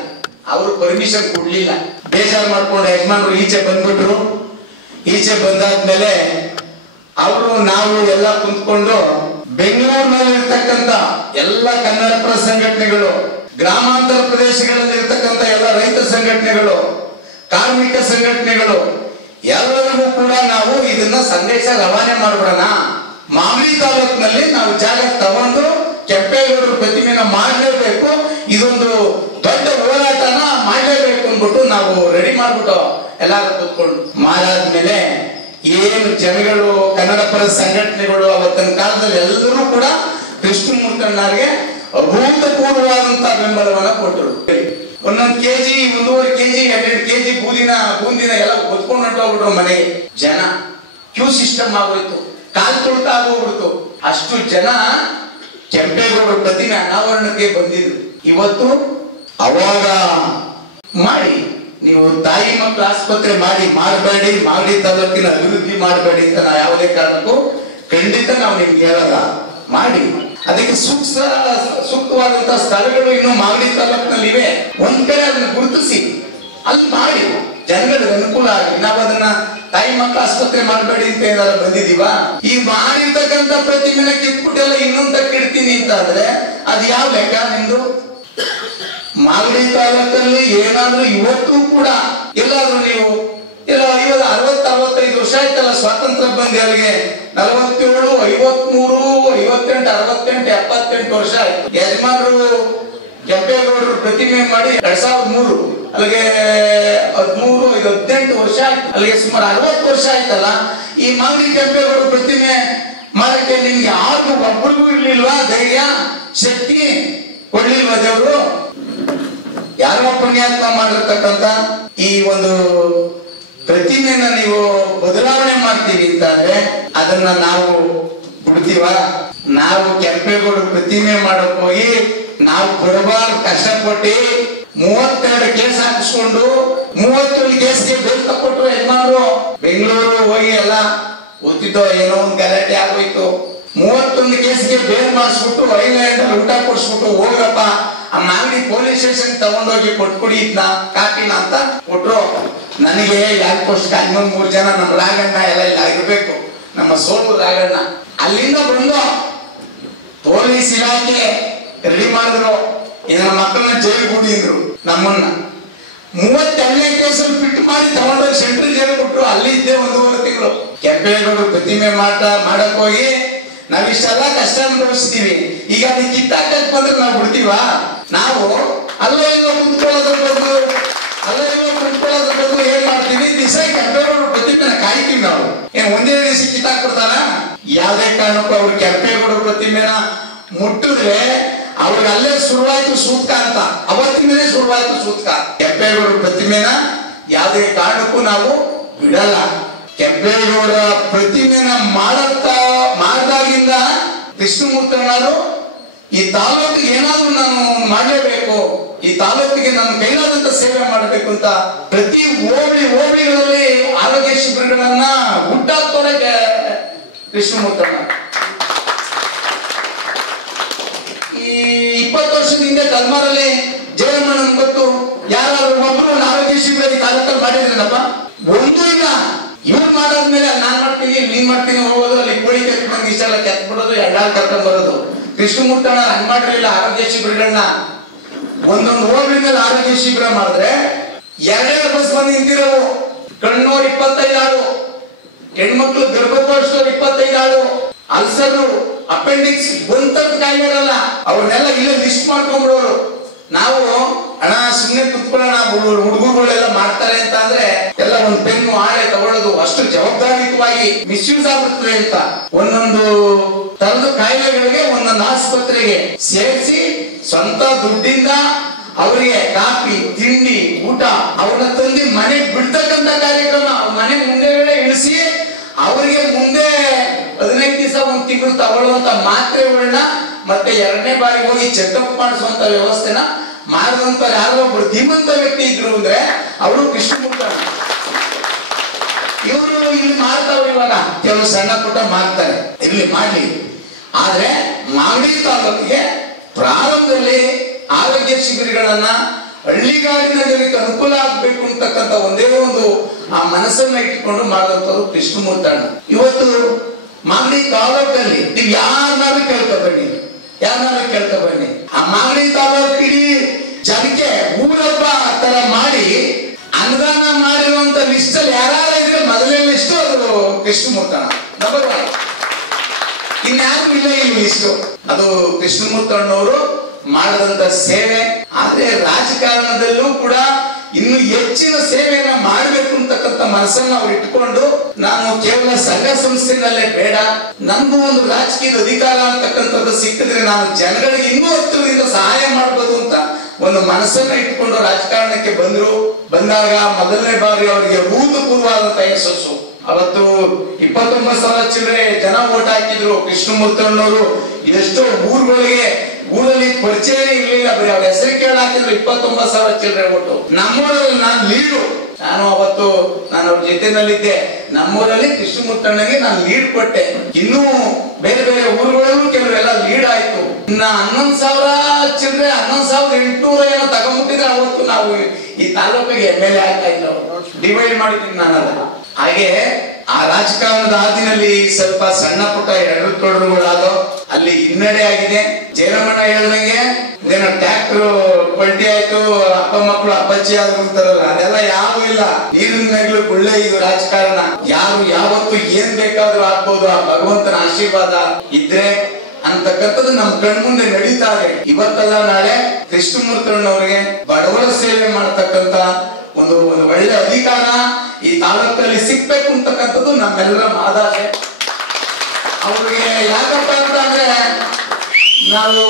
ಅವ್ರು ಪರ್ಮಿಷನ್ ಕೊಡ್ಲಿಲ್ಲ. ಬೇಜಾರು ಮಾಡ್ಕೊಂಡು ಯಜಮಾನ್ರು ಈಚೆ ಬಂದ್ಬಿಟ್ರು. ಈಚೆ ಬಂದಾದ್ಮೇಲೆ ಅವರು ನಾವು ಎಲ್ಲ ಕುಂತ್ಕೊಂಡು ಬೆಂಗಳೂರಿನಲ್ಲಿ ಇರ್ತಕ್ಕಂಥ ಎಲ್ಲ ಕನ್ನಡಪರ ಸಂಘಟನೆಗಳು, ಗ್ರಾಮಾಂತರ ಪ್ರದೇಶಗಳಲ್ಲಿ ಇರ್ತಕ್ಕಂಥ ಎಲ್ಲ ರೈತ ಸಂಘಟನೆಗಳು, ಕಾರ್ಮಿಕ ಸಂಘಟನೆಗಳು ಎಲ್ಲರಿಗೂ ಕೂಡ ನಾವು ಇದನ್ನ ಸಂದೇಶ ರವಾನೆ ಮಾಡ್ಬಿಡೋಣ. ಮಾಗಡಿ ತಾಲೂಕಿನಲ್ಲಿ ನಾವು ಜಾಗ ತಗೊಂಡು ಕೆಂಪೇಗೌಡರ ಪ್ರತಿಮೆನ ಮಾಡಲೇಬೇಕು, ಇದೊಂದು ದೊಡ್ಡ ಹೋರಾಟನ ಮಾಡಲೇಬೇಕು ಅಂದ್ಬಿಟ್ಟು ನಾವು ರೆಡಿ ಮಾಡ್ಬಿಟ್ಟು ಎಲ್ಲಾರು ಕೂತ್ಕೊಂಡು ಮಾಡಾದ್ಮೇಲೆ ಏನು ಜನಗಳು, ಕನ್ನಡ ಪರ ಸಂಘಟನೆಗಳು ಅವತ್ತಿನ ಕಾಲದಲ್ಲಿ ಎಲ್ಲರೂ ಕೂಡ ಕೃಷ್ಣಮೂರ್ತಣ್ಣರಿಗೆ ಅಭೂತಪೂರ್ವವಾದಂತಹ ಬೆಂಬಲವನ್ನ ಕೊಟ್ಟರು. ಒಂದೊಂದು ಕೆಜಿ, 1.5 ಕೆಜಿ, 2 ಕೆಜಿ ಬೂಂದಿನ ಎಲ್ಲ ಹೊತ್ಕೊಂಡು ಹೊಂಟೋಗ್ಬಿಟ್ರು ಮನೆಗೆ. ಜನ ಕ್ಯೂ ಸಿಸ್ಟಮ್ ಆಗೋಯ್ತು, ಕಾಲ್ ತುಳಿತ ಆಗೋಗ್ಬಿಡ್ತು. ಅಷ್ಟು ಜನ ಕೆಂಪೇಗೌಡರ ಪ್ರತಿಮೆ ಅನಾವರಣಕ್ಕೆ ಬಂದಿದ್ರು. ಇವತ್ತು ಅವಾಗ ಮಾಡಿ ನೀವು ತಾಯಿ ಮಕ್ಕಳ ಆಸ್ಪತ್ರೆ ಮಾಡಬೇಡಿ, ಮಾಗಡಿ ತಾಲೂಕಿನ ಅಭಿವೃದ್ಧಿ ಮಾಡಬೇಡಿ ಅಂತ ನಾವು ಯಾವುದೇ ಕಾರಣಕ್ಕೂ ಖಂಡಿತ ನಾವು ನಿಮ್ಗೆ ಹೇಳಲ್ಲ. ಮಾಡಿ, ಅದಕ್ಕೆ ಸೂಕ್ತವಾದಂತಹ ಸ್ಥಳಗಳು ಇನ್ನು ಮಾಗಡಿ ತಾಲೂಕಿನಲ್ಲಿ ಇವೆ. ಒಂದ್ ಕಡೆ ಅದನ್ನ ಗುರುತಿಸಿ ಅಲ್ಲಿ ಮಾಡಿ, ಜನಗಳಿಗೆ ಅನುಕೂಲ ಆಗಿ. ನಾವು ಅದನ್ನ ತಾಯಿ ಮಕ್ಕಳ ಆಸ್ಪತ್ರೆ ಮಾಡಬೇಡಿ ಅಂತ ಏನಾದ್ರು ಬಂದಿದೀವ? ಈ ಮಾಡಿರ್ತಕ್ಕಂಥ ಪ್ರತಿಮೆನ ಕಿತ್ಬಿಟ್ಟೆಲ್ಲ ಇನ್ನೊಂದ್ ತಕ್ಕಿಡ್ತೀನಿ ಅಂತ ಆದ್ರೆ ಅದು ಯಾವ ಲೆಕ್ಕ ನಿಮ್ದು? ಮಾಗಡಿ ತಾಲೂಕಲ್ಲಿ ಏನಾದ್ರೂ ಇವತ್ತು ಕೂಡ ಎಲ್ಲಾದ್ರೂ ನೀವು ಇಲ್ಲ 60-65 ವರ್ಷ ಆಯ್ತಲ್ಲ ಸ್ವಾತಂತ್ರ್ಯ ಬಂದು, ಅಲ್ಲಿಗೆ 47, 53, 58, 68, 78 ವರ್ಷ ಆಯ್ತು. ಯಜಮಾನರು ಕೆಂಪೇಗೌಡರು ಪ್ರತಿಮೆ ಮಾಡಿ 2003, ಅಲ್ಲಿಗೆ 13, 18 ವರ್ಷ ಆಯ್ತು. ಅಲ್ಲಿಗೆ ಸುಮಾರು 60 ವರ್ಷ ಆಯ್ತಲ್ಲ. ಈ ಮಾಗಡಿ ಕೆಂಪೇಗೌಡರ ಪ್ರತಿಮೆ ಮಾಡಕ್ಕೆ ನಿಮ್ಗೆ ಯಾರಿಗೂ ಒಬ್ಬರಿಗೂ ಇರ್ಲಿಲ್ವಾ ಧೈರ್ಯ, ಶಕ್ತಿ ಕೊಡ್ಲಿಲ್ವಾ ದೇವರು? ಯಾರೋ ಪುಣ್ಯಾತ್ಮ ಮಾಡಿರ್ತಕ್ಕಂಥ ಈ ಒಂದು ಪ್ರತಿಮೆನ ನೀವು ಬದಲಾವಣೆ ಮಾಡ್ತೀವಿ ಅಂತಂದ್ರೆ ಅದನ್ನ ನಾವು ಬಿಡ್ತೀವ? ನಾವು ಕೆಂಪೇಗೌಡರ ಪ್ರತಿಮೆ ಮಾಡಕ್ ಹೋಗಿ ನಾವು ಕೊಡಬಾರ್ದು ಕಷ್ಟಪಟ್ಟು 32 ಕೇಸ್ ಹಾಕಿಸ್ಕೊಂಡು 31 ಕೇಸ್ಗೆ ಬೇಲ್ ತಕ್ಕೊಟ್ರು ಯಜಮಾನರು. ಬೆಂಗಳೂರು ಹೋಗಿ ಎಲ್ಲ ಗೊತ್ತಿದ್ದೋ ಏನೋ ಒಂದು ಗಲಾಟೆ ಆಗೋಯ್ತು. 31 ಕೇಸ್ಗೆ ಬೇಲ್ ಮಾಡಿಸ್ಬಿಟ್ಟು ಐಲ್ಯಾಂಡ್ ಊಟ ಕೊಡ್ಸ್ಬಿಟ್ಟು ಹೋಗ್ರಪ್ಪ ಆ ಮಾಗಡಿ ಪೊಲೀಸ್ ಸ್ಟೇಷನ್ ತಗೊಂಡೋಗಿ ಕೊಟ್ಕೊಡಿ ಇದನ್ನ ಕಾಪಿನ ಅಂತ ಕೊಟ್ರು. ನನಗೆ ಯಾಕೋಷ್ಟು 3 ಜನ ನಮ್ಮ ರಾಗಣ್ಣ ಎಲ್ಲ ಇಲ್ಲ ಇರ್ಬೇಕು, ನಮ್ಮ ಸೋಲು ರಾಗಣ್ಣ ಅಲ್ಲಿಂದ ಬಂದು ಪೊಲೀಸ್ ಇಲಾಖೆ ರೆಡಿ ಮಾಡಿದ್ರು. ಇದನ್ನ ಮಕ್ಕಳನ್ನ ಜೈಲು ಗೂಡಿದ್ರು. ನಮ್ಮನ್ನ 32ನೇ ಕೇಸಲ್ಲಿ ಫಿಟ್ ಮಾಡಿ ತಗೊಂಡೋಗಿ ಸೆಂಟ್ರಲ್ ಜೈಲು ಬಿಟ್ರು. ಅಲ್ಲಿ ಇದ್ದೆ 1.5 ತಿಂಗಳು. ಕೆಂಪೇಗೌಡರು ಪ್ರತಿಮೆ ಮಾಡಕ್ ಹೋಗಿ ನಾವಿಷ್ಟೆಲ್ಲ ಕಷ್ಟ ಅನುಭವಿಸ್ತೀವಿ. ಈಗ ನೀವು ಕಿತ್ತಾಕಕ್ ಬಂದ್ರೆ ನಾವು ಬಿಡ್ತೀವ? ನಾವು ಅಲ್ಲೋ ಇಲ್ಲೋ ಕುಂತ್ಕೊಳ್ಳೋದ್ರ ಬದಲು ಏನ್ ಮಾಡ್ತೀವಿ? ದಿವಸ ಕೆಂಪೇಗೌಡರ ಪ್ರತಿಮೆನ ಕಾಯ್ತೀವಿ ನಾವು. ಏನ್ ಒಂದೇ ದಿವಸ ಕಿತ್ತಾಕ್ಬಿಡ್ತಾರ? ಯಾವುದೇ ಕಾರಣಕ್ಕೂ ಅವ್ರು ಕೆಂಪೇಗೌಡರ ಪ್ರತಿಮೆನ ಮುಟ್ಟಿದ್ರೆ ಅವ್ರಿಗೆ ಅಲ್ಲೇ ಶುರುವಾಯ್ತು ಸೂತ್ಕ ಅಂತ. ಅವತ್ತಿನೇ ಶುರುವಾಯ್ತು ಸೂತ್ಕ. ಕೆಂಪೇಗೌಡರ ಪ್ರತಿಮೆನ ಯಾವುದೇ ಕಾರಣಕ್ಕೂ ನಾವು ಬಿಡಲ್ಲ. ಕೆಂಪೇಗೌಡ ಪ್ರತಿಮೆನ ಮಾಡಿದಾಗಿಂದ ಕೃಷ್ಣಮೂರ್ತಣ್ಣರು ಈ ತಾಲೂಕಿಗೆ ಏನಾದ್ರೂ ನಾನು ಮಾಡಲೇಬೇಕು, ಈ ತಾಲೂಕಿಗೆ ನಾನು ಕೈಲಾದಂತ ಸೇವೆ ಮಾಡಬೇಕು ಅಂತ ಪ್ರತಿ ಹೋಬಳಿಗಳಲ್ಲಿ ಆರೋಗ್ಯ ಶಿಬಿರಗಳನ್ನ ಹುಟ್ಟಾಕ್ತೋಡಕ್ಕೆ ಕೃಷ್ಣಮೂರ್ತಣ್ಣ. ಈ 20 ವರ್ಷದ ಹಿಂದೆ ಕಲ್ಮಾರಲ್ಲಿ ಜಯಮಣ್ಣನ ಗೊತ್ತು ಯಾರಾದ್ರೂ ಒಬ್ರು ಒಂದು ಆರೋಗ್ಯ ಶಿಬಿರ ಈ ತಾಲೂಕಲ್ಲಿ ಮಾಡಿದ್ರೇನಪ್ಪ? ಒಂದು ಇಲ್ಲ. ಇವ್ರು ಮಾಡಾದ್ಮೇಲೆ ನಾನ್ ಮಾಡ್ತೀನಿ ನೀನ್ ಮಾಡ್ತೀನಿ ಹೋಗೋದು, ಅಲ್ಲಿ ಕೋಳಿ ಕೆತ್ಕೊಂಡ್ ಇಷ್ಟೆಲ್ಲ ಕೆತ್ಬಿಡೋದು, ಎಳ್ಳಾಲ್ ಕರ್ಕೊಂಡ್ ಬರೋದು. ಕೃಷ್ಣಮೂರ್ತಣ್ಣ ಹಂಗ್ ಮಾಡಿರಲಿಲ್ಲ. ಆರೋಗ್ಯ ಶಿಬಿರಗಳನ್ನ ಒಂದೊಂದು ಹೋಬಳಿನಲ್ಲಿ ಆರೋಗ್ಯ ಶಿಬಿರ ಮಾಡಿದ್ರೆ 2 ಬಸ್ ಬಂದು ನಿಂತಿರೋವು. ಕಣ್ಣೋರ್ 25 ಆಳು, ಹೆಣ್ಮಕ್ಳು ಗರ್ಭಕೋಶದವ್ರು 25 ಆಳು, ಅಲ್ಸರು, ಅಪೆಂಡಿಕ್ಸ್, ಒಂಥರದ ಕಾಯಿಲೆ ಇರಲ್ಲ. ಅವ್ರನ್ನೆಲ್ಲ ಇಲ್ಲೇ ಲಿಸ್ಟ್ ಮಾಡ್ಕೊಂಡ್ಬಿಡೋರು. ನಾವು ಹಣ ಸುಮ್ಮನೆ ಕುತ್ಕೊಳ್ಳೋಣ, ಹುಡುಗರುಗಳೆಲ್ಲ ಮಾಡ್ತಾರೆ ಅಂತ ಅಂದ್ರೆ ಎಲ್ಲ ಒಂದು ಪೆನ್ನು ಆಳೆ ತಗೊಳ್ಳೋದು ಅಷ್ಟು ಜವಾಬ್ದಾರಿಯುತವಾಗಿ ಮಿಸ್ಯೂಸ್ ಆಗ್ಬಿಡ್ತದೆ ಅಂತ ಒಂದೊಂದು ತರದ ಕಾಯಿಲೆಗಳಿಗೆ ಒಂದೊಂದು ಆಸ್ಪತ್ರೆಗೆ ಸೇರಿಸಿ ಸ್ವಂತ ದುಡ್ಡಿಂದ ಅವರಿಗೆ ಕಾಫಿ, ತಿಂಡಿ, ಊಟ ಅವ್ರನ್ನ ತಂದು ಮನೆಗೆ ಬಿಡ್ತಕ್ಕಂತ ಕಾರ್ಯಕ್ರಮ. ಮನೆ ಮುಂದೆಗಡೆ ಇಳಿಸಿ ಅವರಿಗೆ ಮುಂದೆ 15 ದಿವಸ 1 ತಿಂಗಳು ತಗೊಳ್ಳುವಂತ ಮಾತ್ರೆಗಳನ್ನ ಮತ್ತೆ 2ನೇ ಬಾರಿ ಹೋಗಿ ಚೆಕ್ಅಪ್ ಮಾಡಿಸುವಂತ ವ್ಯವಸ್ಥೆನ ಮಾಡಿದಂತ ಯಾರೋ ಒಬ್ರು ಧೀಮಂತ ವ್ಯಕ್ತಿ ಇದ್ರು ಅಂದ್ರೆ ಅವರು ಕೃಷ್ಣಮೂರ್ತಣ್ಣ. ಇವರು ಇಲ್ಲಿ ಮಾಡ್ತಾವ್ರು. ಇವಾಗ ಕೆಲವು ಸಣ್ಣ ಪುಟ್ಟ ಮಾಡ್ತಾರೆ, ಇಲ್ಲಿ ಮಾಡ್ಲಿ. ಆದ್ರೆ ಮಾಗಡಿ ತಾಲೂಕಿಗೆ ಪ್ರಾರಂಭದಲ್ಲಿ ಆರೋಗ್ಯ ಶಿಬಿರಗಳನ್ನ ಹಳ್ಳಿಗಾಡಿನ ಜನಕ್ಕೆ ಅನುಕೂಲ ಆಗ್ಬೇಕು ಅಂತಕ್ಕಂಥ ಒಂದೇ ಒಂದು ಆ ಮನಸ್ಸನ್ನ ಇಟ್ಕೊಂಡು ಮಾಡಿದಂಥವ್ರು ಕೃಷ್ಣಮೂರ್ತಣ್ಣ. ಇವತ್ತು ಮಾಗಡಿ ತಾಲೂಕಲ್ಲಿ ನೀವು ಯಾರನ್ನಾರು ಕೇಳ್ಕೊ ಬನ್ನಿ, ಆ ಮಾಗಡಿ ತಾಲೂಕು ಇಡೀ ಜನಕ್ಕೆ ಊರಬ್ಬ ತರ ಮಾಡಿ ಅನುದಾನ ಮಾಡಿರುವಂತ ಲಿಸ್ಟ್ ಅಲ್ಲಿ ಯಾರು ಇದ್ರೆ ಮೊದಲನೇ ಲಿಸ್ಟ್ ಅದು ಕೃಷ್ಣಮೂರ್ತಣ್ಣ ನಂಬರ್ 1. ಇನ್ಯಾರು ಇಲ್ಲ ಈ ಲಿಸ್ಟ್. ಅದು ಕೃಷ್ಣಮೂರ್ತಣ್ಣವರು ಮಾಡಿದಂತ ಸೇವೆ. ಆದ್ರೆ ರಾಜಕಾರಣದಲ್ಲೂ ಕೂಡ ಇನ್ನು ಹೆಚ್ಚಿನ ಸೇವೆಯನ್ನ ಮಾಡಬೇಕು ಅಂತಕ್ಕಂಥ ಮನಸ್ಸನ್ನ ಅವ್ರು ಇಟ್ಕೊಂಡು, ನಾನು ಕೇವಲ ಸಂಘ ಸಂಸ್ಥೆನಲ್ಲೇ ಬೇಡ, ನನ್ಗೂ ಒಂದು ರಾಜಕೀಯದ ಅಧಿಕಾರ ಅಂತಕ್ಕಂಥದ್ದು ಸಿಕ್ಕಿದ್ರೆ ನಾನು ಜನಗಳಿಗೆ ಇನ್ನೂ ಹತ್ತಿರದಿಂದ ಸಹಾಯ ಮಾಡ್ಬೋದು ಅಂತ ಒಂದು ಮನಸ್ಸನ್ನ ಇಟ್ಕೊಂಡು ರಾಜಕಾರಣಕ್ಕೆ ಬಂದಾಗ ಮೊದಲನೇ ಬಾರಿ ಅವರಿಗೆ ಭೂತಪೂರ್ವವಾದಂತ ಯಶಸ್ಸು. ಅವತ್ತು 29,000 ಚಿಲ್ಲರೆ ಜನ ಓಟ್ ಹಾಕಿದ್ರು. ಕೃಷ್ಣಮೂರ್ತಣ್ಣವರು ಎಷ್ಟೋ ಊರಲ್ಲಿ ಪರಿಚಯ ಇರ್ಲಿಲ್ಲ, ಬರೀ ಅವ್ರ ಹೆಸರು ಕೇಳಿ ಹಾಕಿದ್ರು 29,000 ಚಿಲ್ಲರೆ ಓಟು. ನಮ್ಮೂರಲ್ಲಿ ನಾನು ಲೀಡು, ನಾನು ಅವ್ರ ಜೊತೆನಲ್ಲಿದ್ದೆ. ನಮ್ಮೂರಲ್ಲಿ ಕೃಷ್ಣಮೂರ್ತಣ್ಣಗೆ ನಾನು ಲೀಡ್ ಕೊಟ್ಟೆ. ಇನ್ನೂ ಬೇರೆ ಬೇರೆ ಊರುಗಳಲ್ಲೂ ಕೆಲವೆಲ್ಲ ಲೀಡ್ ಆಯ್ತು. ಇನ್ನ 11,000 ಚಿಲ್ಲರೆ 11,800 ಏನೋ ತಗೊಂಡ್ಬಿಟ್ಟಿದ್ರೆ ಅವತ್ತು ನಾವು ಈ ತಾಲೂಕಿಗೆ MLA ಆಗ್ತಾ ಇದ್ರು. ಡಿವೈಡ್ ಮಾಡಿದ್ದೀನಿ ನಾನಲ್ಲ. ಹಾಗೆ ಆ ರಾಜಕಾರಣದ ಹಾದಿನಲ್ಲಿ ಸ್ವಲ್ಪ ಸಣ್ಣ ಪುಟ್ಟ ಎಡರುತೊಡರುಗಳಾದೋ ಅಲ್ಲಿ ಹಿನ್ನಡೆ ಆಗಿದೆ. ಜಯರಾಮಣ್ಣ ಹೇಳ್ದಂಗೆ ಇದೇನೋ ಟ್ಯಾಕ್ಟರ್ ಪಲ್ಟಿ ಆಯ್ತು, ಅಪ್ಪ ಮಕ್ಕಳು ಅಪ್ಪಚ್ಚಿ ಆದ್ರು ಅಂತಾರಲ್ಲ, ಅದೆಲ್ಲ ಯಾವು ಇಲ್ಲ. ನೀರಿನ ಮೇಗ್ಲು ಗುಳ್ಳೆ ಇದು ರಾಜಕಾರಣ. ಯಾರು ಯಾವತ್ತು ಏನ್ ಬೇಕಾದ್ರೂ ಆಗ್ಬೋದು, ಆ ಭಗವಂತನ ಆಶೀರ್ವಾದ ಇದ್ರೆ ಅಂತಕ್ಕಂಥದ್ದು ನಮ್ ಕಣ್ಮುಂದೆ ನಡೀತಾ ಇದೆ. ಇವತ್ತಲ್ಲ ನಾಳೆ ಕೃಷ್ಣಮೂರ್ತಣ್ಣವ್ರಿಗೆ ಬಡವರ ಸೇವೆ ಮಾಡತಕ್ಕಂತ ಒಂದು ಒಳ್ಳೆ ಅಧಿಕಾರ ಈ ತಾಲೂಕಲ್ಲಿ ಸಿಗ್ಬೇಕು ಅಂತಕ್ಕಂಥದ್ದು ನಮ್ಮೆಲ್ಲರ ಆದಾಸೆ. ಅವ್ರಿಗೆ ಯಾಕಪ್ಪ ಅಂತ ಅಂದ್ರೆ ನಾವು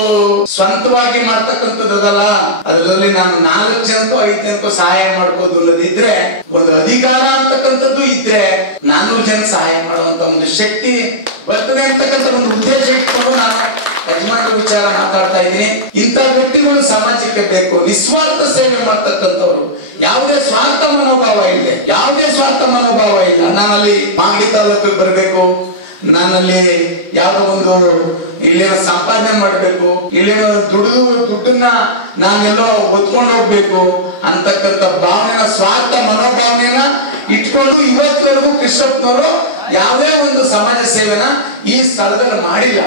ಸ್ವಂತವಾಗಿ ಮಾಡ್ತಕ್ಕಂಥದ್ದಲ್ಲ, ಅದರಲ್ಲಿ ನಾನು 4 ಜನಕ್ಕೋ 5 ಜನಕ್ಕೋ ಸಹಾಯ ಮಾಡ್ಬೋದು ಅನ್ನೋದಿದ್ರೆ, ಒಂದು ಅಧಿಕಾರ ಅಂತಕ್ಕಂಥದ್ದು ಇದ್ರೆ 400 ಜನ ಸಹಾಯ ಮಾಡುವಂತ ಒಂದು ಶಕ್ತಿ ಬರ್ತದೆ ಅಂತಕ್ಕಂಥ ಒಂದು ಉದ್ದೇಶ ಇಟ್ಕೊಂಡು ನಾನು ಯಜಮಾನರ ವಿಚಾರ ಮಾತಾಡ್ತಾ ಇದ್ದೀನಿ. ಇಂಥ ವ್ಯಕ್ತಿಗಳು ಸಮಾಜಕ್ಕೆ ಬೇಕು. ನಿಸ್ವಾರ್ಥ ಸೇವೆ ಮಾಡ್ತಕ್ಕಂಥವ್ರು, ಯಾವುದೇ ಸ್ವಾರ್ಥ ಮನೋಭಾವ ಇಲ್ಲ. ನಾನಲ್ಲಿ ಮಾಗಡಿ ತಾಲೂಕಿಗೆ ಬರ್ಬೇಕು, ನಾನಲ್ಲಿ ಯಾವ್ದೋ ಒಂದು ಇಲ್ಲಿನ ಸಂಪಾದನೆ ಮಾಡ್ಬೇಕು, ಇಲ್ಲಿನ ದುಡ್ಡನ್ನ ನಾನೆಲ್ಲೋ ಹೊತ್ಕೊಂಡು ಹೋಗ್ಬೇಕು ಅಂತಕ್ಕಂಥ ಭಾವನೆನ, ಸ್ವಾರ್ಥ ಮನೋಭಾವನೆನ ಇಟ್ಕೊಂಡು ಇವತ್ತಿವರೆಗೂ ಕೃಷ್ಣಪ್ಪನವರು ಯಾವುದೇ ಒಂದು ಸಮಾಜ ಸೇವೆನ ಈ ಸ್ಥಳದಲ್ಲಿ ಮಾಡಿಲ್ಲ.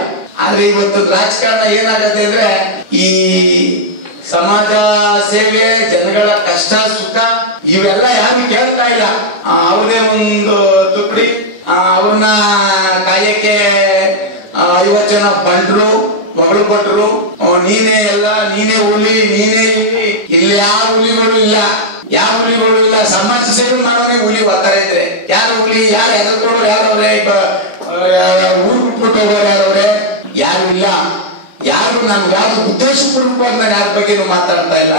ಆದ್ರೆ ಇವತ್ತು ರಾಜಕಾರಣ ಏನಾಗತ್ತೆ ಅಂದ್ರೆ, ಈ ಸಮಾಜ ಸೇವೆ, ಜನಗಳ ಕಷ್ಟ ಸುಖ ಇವೆಲ್ಲ ಯಾರು ಕೇಳ್ತಾ ಇಲ್ಲ. ಯಾವುದೇ ಒಂದು ತುಕಡಿ ಅವ್ರನ್ನ ಕಾಯಕ್ಕೆ 50 ಜನ ಬಂಡ್ರು ಮಗಳು ಕೊಟ್ರು, ನೀನೇ ಎಲ್ಲ, ನೀನೇ ಹುಲಿ, ನೀನೇ ಇಲ್ಲಿ ಯಾವ ಹುಲಿಗಳು ಇಲ್ಲ. ಸಮಾಜ ಸೇವೆ ಮಾಡೋನೇ ಹುಲಿ ಓದ್ತಾ ಇದ್ರೆ ಯಾರು ಹುಲಿ, ಯಾರು ಹೆದರ್ಕೊಂಡ್ರು ಯಾರವ್ರೆ, ಊರು ಬಿಟ್ಬಿಟ್ಟು ಹೋಗೋರು ಯಾರವ್ರೆ, ಯಾರು ಇಲ್ಲ. ನಾನು ಯಾರು ಉದ್ದೇಶಪೂರ್ವಕವಾಗಿ ನಾನು ಯಾರ ಬಗ್ಗೆನೂ ಮಾತಾಡ್ತಾ ಇಲ್ಲ.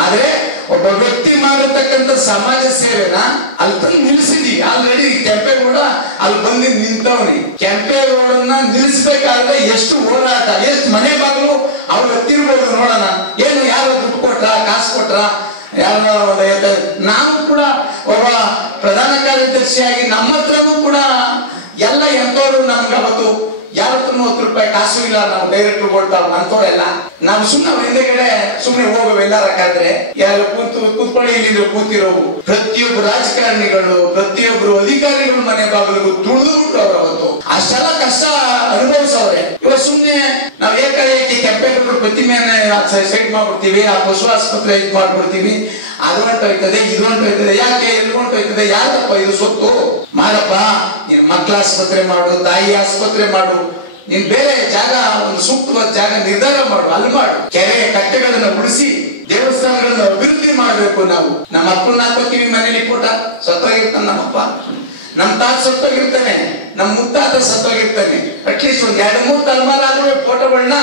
ಆದ್ರೆ ಒಬ್ಬ ವ್ಯಕ್ತಿ ಮಾಡಿರ್ತಕ್ಕಂಥ ಸಮಾಜ ಸೇವೆನ ಅಲ್ಲಿ ತಂದು ನಿಲ್ಸಿದೀವಿ. ಆಲ್ರೆಡಿ ಕೆಂಪೇಗೌಡ ಅಲ್ಲಿ ಬಂದು ನಿಂತವನಿ. ಕೆಂಪೇಗೌಡನ್ನ ನಿಲ್ಲಿಸ್ಬೇಕಾದ್ರೆ ಎಷ್ಟು ಹೋರಾಟ, ಎಷ್ಟು ಮನೆ ಬಾಗಿಲು ಅವ್ರು ಹತ್ತಿರ್ಬೋದು ನೋಡೋಣ. ಏನು ಯಾರು ದುಡ್ಡು ಕೊಟ್ರ, ಕಾಸು ಕೊಟ್ರ, ಯಾರೋ ನಾವು ಕೂಡ ಒಬ್ಬ ಪ್ರಧಾನ ಕಾರ್ಯದರ್ಶಿಯಾಗಿ ನಮ್ಮ ಹತ್ರನೂ ಕೂಡ ಎಲ್ಲ ಎಂತವ್ರು ನಮ್ಗೆ ಅವತ್ತು ಯಾರ ಹತ್ರ 10 ರೂಪಾಯಿ ಕಾಸು ಇಲ್ಲ, ನಾವು ಡೈರೆಕ್ಟರ್ ಕೊಡ್ತಾವ ಅಂತವ್ರೆಲ್ಲ ನಾವು ಸುಮ್ಮನೆ ಅವ್ರ ಹಿಂದೆಗಡೆ ಸುಮ್ಮನೆ ಹೋಗವು. ಎಲ್ಲಾರಕ್ಕಾದ್ರೆ ಯಾರು ಕೂತ್ಕೊಳ್ಳಿ, ಇಲ್ಲಿಂದ ಕೂತಿರೋವು ಪ್ರತಿಯೊಬ್ಬರು ರಾಜಕಾರಣಿಗಳು, ಪ್ರತಿಯೊಬ್ಬರು ಅಧಿಕಾರಿಗಳು ಮನೆ ಬಾಗಿಲಿಗೂ ತುಳಿದು ಬಿಟ್ರು ಅವ್ರು. ಅವತ್ತು ಅಷ್ಟೆಲ್ಲ ಕಷ್ಟ ಅನುಭವಿಸವ್ರೆ. ಇವಾಗ ಸುಮ್ನೆ ನಾವ್ ಏಕಾಏಕಿ ಕೆಂಪೇಗೌಡರು ಪ್ರತಿಮೆಯನ್ನ ಸೈಡ್ ಮಾಡ್ಬಿಡ್ತೀವಿ, ಆ ಪಶು ಆಸ್ಪತ್ರೆ ಇದು ಮಾಡ್ಬಿಡ್ತೀವಿ, ಅದು ಹೊಂಟೋಯ್ತದೆ, ಇದು ಹೊಂಟೋಯ್ತದೆ. ಯಾಕೆ ಎಲ್ಲಿ ಹೊಂಟೋಯ್ತದೆ? ಯಾರಪ್ಪ ಇದು ಸೊತ್ತು? ಮಾಡಪ್ಪ, ನೀನ್ ಮಕ್ಕಳ ಆಸ್ಪತ್ರೆ ಮಾಡು, ತಾಯಿ ಆಸ್ಪತ್ರೆ ಮಾಡು, ನೀನ್ ಬೇರೆ ಜಾಗ, ಒಂದು ಸೂಕ್ತವಾದ ಜಾಗ ನಿರ್ಧಾರ ಮಾಡು, ಅಲ್ಲಿ ಮಾಡು. ಕೆರೆ ಕಟ್ಟೆಗಳನ್ನ ಉಳಿಸಿ ದೇವಸ್ಥಾನಗಳನ್ನ ಅಭಿವೃದ್ಧಿ ಮಾಡ್ಬೇಕು. ನಾವು ನಮ್ಮ ಅಪ್ಪನ ಹಾಕೋತೀವಿ ಮನೇಲಿ, ಫೋಟ ಸತ್ತೋಗಿರ್ತಾನೆ ನಮ್ಮಪ್ಪ, ನಮ್ ತಾತ ಸತ್ತೋಗಿರ್ತಾನೆ, ನಮ್ ಮುತ್ತಾತ ಸತ್ತೋಗಿರ್ತಾನೆ. ಅಟ್ಲೀಸ್ಟ್ ಒಂದ್ 2-3 ತಲೆಮಾರು ಆದ್ರೂ ಫೋಟೋಗಳನ್ನ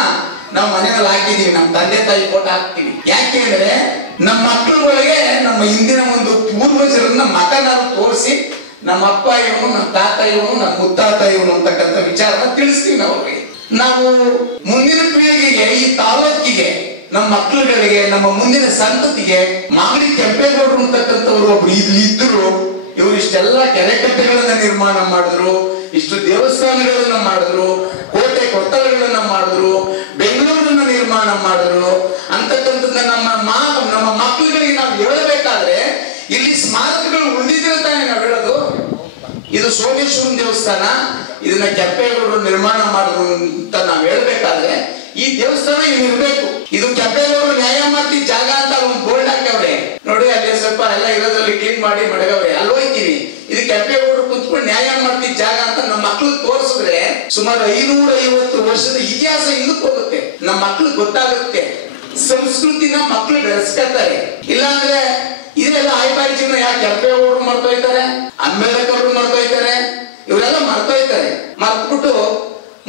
ನಾವು ಮನೆಯಲ್ಲಿ ಹಾಕಿದೀವಿ, ನಮ್ಮ ತಂದೆ ತಾಯಿ ಫೋಟೋ ಹಾಕ್ತಿವಿ. ಯಾಕೆ ಅಂದ್ರೆ ನಮ್ಮ ಮಕ್ಕಳುಗಳಿಗೆ ನಮ್ಮ ಹಿಂದಿನ ಒಂದು ಪೂರ್ವಜರನ್ನ ಮಕನಾರು ತೋರಿಸಿ, ನಮ್ಮ ಅಪ್ಪ ಇವನು, ನಮ್ಮ ತಾತ ಇವನು, ನಮ್ಮ ಮುತ್ತಾತ ಇವನು ಅಂತಕ್ಕಂಥ ವಿಚಾರನ ತಿಳಿಸ್ತೀವಿ ನಾವು ಅವ್ರಿಗೆ. ನಾವು ಮುಂದಿನ ಪೀಳಿಗೆಗೆ, ಈ ತಾಲೂಕಿಗೆ, ನಮ್ಮ ಮಕ್ಕಳುಗಳಿಗೆ, ನಮ್ಮ ಮುಂದಿನ ಸಂತತಿಗೆ ಮಾಗಡಿ ಕೆಂಪೇಗೌಡರು ಅಂತಕ್ಕಂಥವ್ರು ಒಬ್ರು ಇದ್ರು. ಇವರು ಇಷ್ಟೆಲ್ಲ ಕೆರೆ ಕಟ್ಟೆಗಳನ್ನ ನಿರ್ಮಾಣ ಮಾಡಿದ್ರು, ಇಷ್ಟು ದೇವಸ್ಥಾನಗಳನ್ನ ಮಾಡಿದ್ರು, ಕೋಟೆ ಕೊತ್ತಲಗಳನ್ನ ಮಾಡಿದ್ರು, ಬೆಂಗಳೂರನ್ನ ನಿರ್ಮಾಣ ಮಾಡಿದ್ರು ಅಂತಕ್ಕಂಥದ್ದನ್ನ ನಮ್ಮ ಮಕ್ಕಳುಗಳಿಗೆ ನಾವು ಹೇಳಬೇಕಾದ್ರೆ ಇಲ್ಲಿ ಸ್ಮಾರಕಗಳು ಉಳಿದಿದ್ರೆ ತಾನೇ ನಾವು ಹೇಳೋದು. ಇದು ಸೋಮೇಶ್ವರನ ದೇವಸ್ಥಾನ, ಇದನ್ನ ಕೆಂಪೇಗೌಡರು ನಿರ್ಮಾಣ ಮಾಡಿದ್ರು ಅಂತ ನಾವ್ ಹೇಳ್ಬೇಕಾದ್ರೆ ಈ ದೇವಸ್ಥಾನ ಇಲ್ಲಿ ಇರ್ಬೇಕು. ಇದು ಕೆಂಪೇಗೌಡರು ನ್ಯಾಯಮೂರ್ತಿ ಜಾಗ ಅಂತ ಒಂದು ಬೋರ್ಡ್ ಹಾಕವ್ರೆ ನೋಡಿ, ಅಲ್ಲಿ ಸ್ವಲ್ಪ ಎಲ್ಲ ಇರೋದ್ರಲ್ಲಿ ಕ್ಲೀನ್ ಮಾಡಿ ಮಡಗವ್ರೆ, ಅಲ್ಲಿ ಹೋಗ್ತೀವಿ. ಇದು ಕೆಂಪೇಗೌಡರು ಕುತ್ಕೊಂಡು ನ್ಯಾಯಮೂರ್ತಿ ಜಾಗ ಅಂತ ನಮ್ಮ ಮಕ್ಳು ತೋರಿಸಿದ್ರೆ ಸುಮಾರು 550 ವರ್ಷದ ಇತಿಹಾಸ ಹಿಂದಕ್ಕೆ ಹೋಗುತ್ತೆ. ನಮ್ಮ ಮಕ್ಳಿಗೆ ಗೊತ್ತಾಗುತ್ತೆ, ಸಂಸ್ಕೃತಿನ ಮಕ್ಳು ಬೆಳೆಸ್ಕೊತಾರೆ. ಇಲ್ಲಾಂದ್ರೆ ಇದೆಲ್ಲ ಆಯ್ತಾಯಿ ಜೀವನ. ಯಾಕೆ ಕೆಂಪೇಗೌಡರು ಮರ್ತೋಯ್ತಾರೆ, ಅಂಬೇಡ್ಕರ್ ಮರ್ತೋಯ್ತಾರೆ, ಇವರೆಲ್ಲ ಮರ್ತೋಯ್ತಾರೆ. ಮರ್ತ್ಬಿಟ್ಟು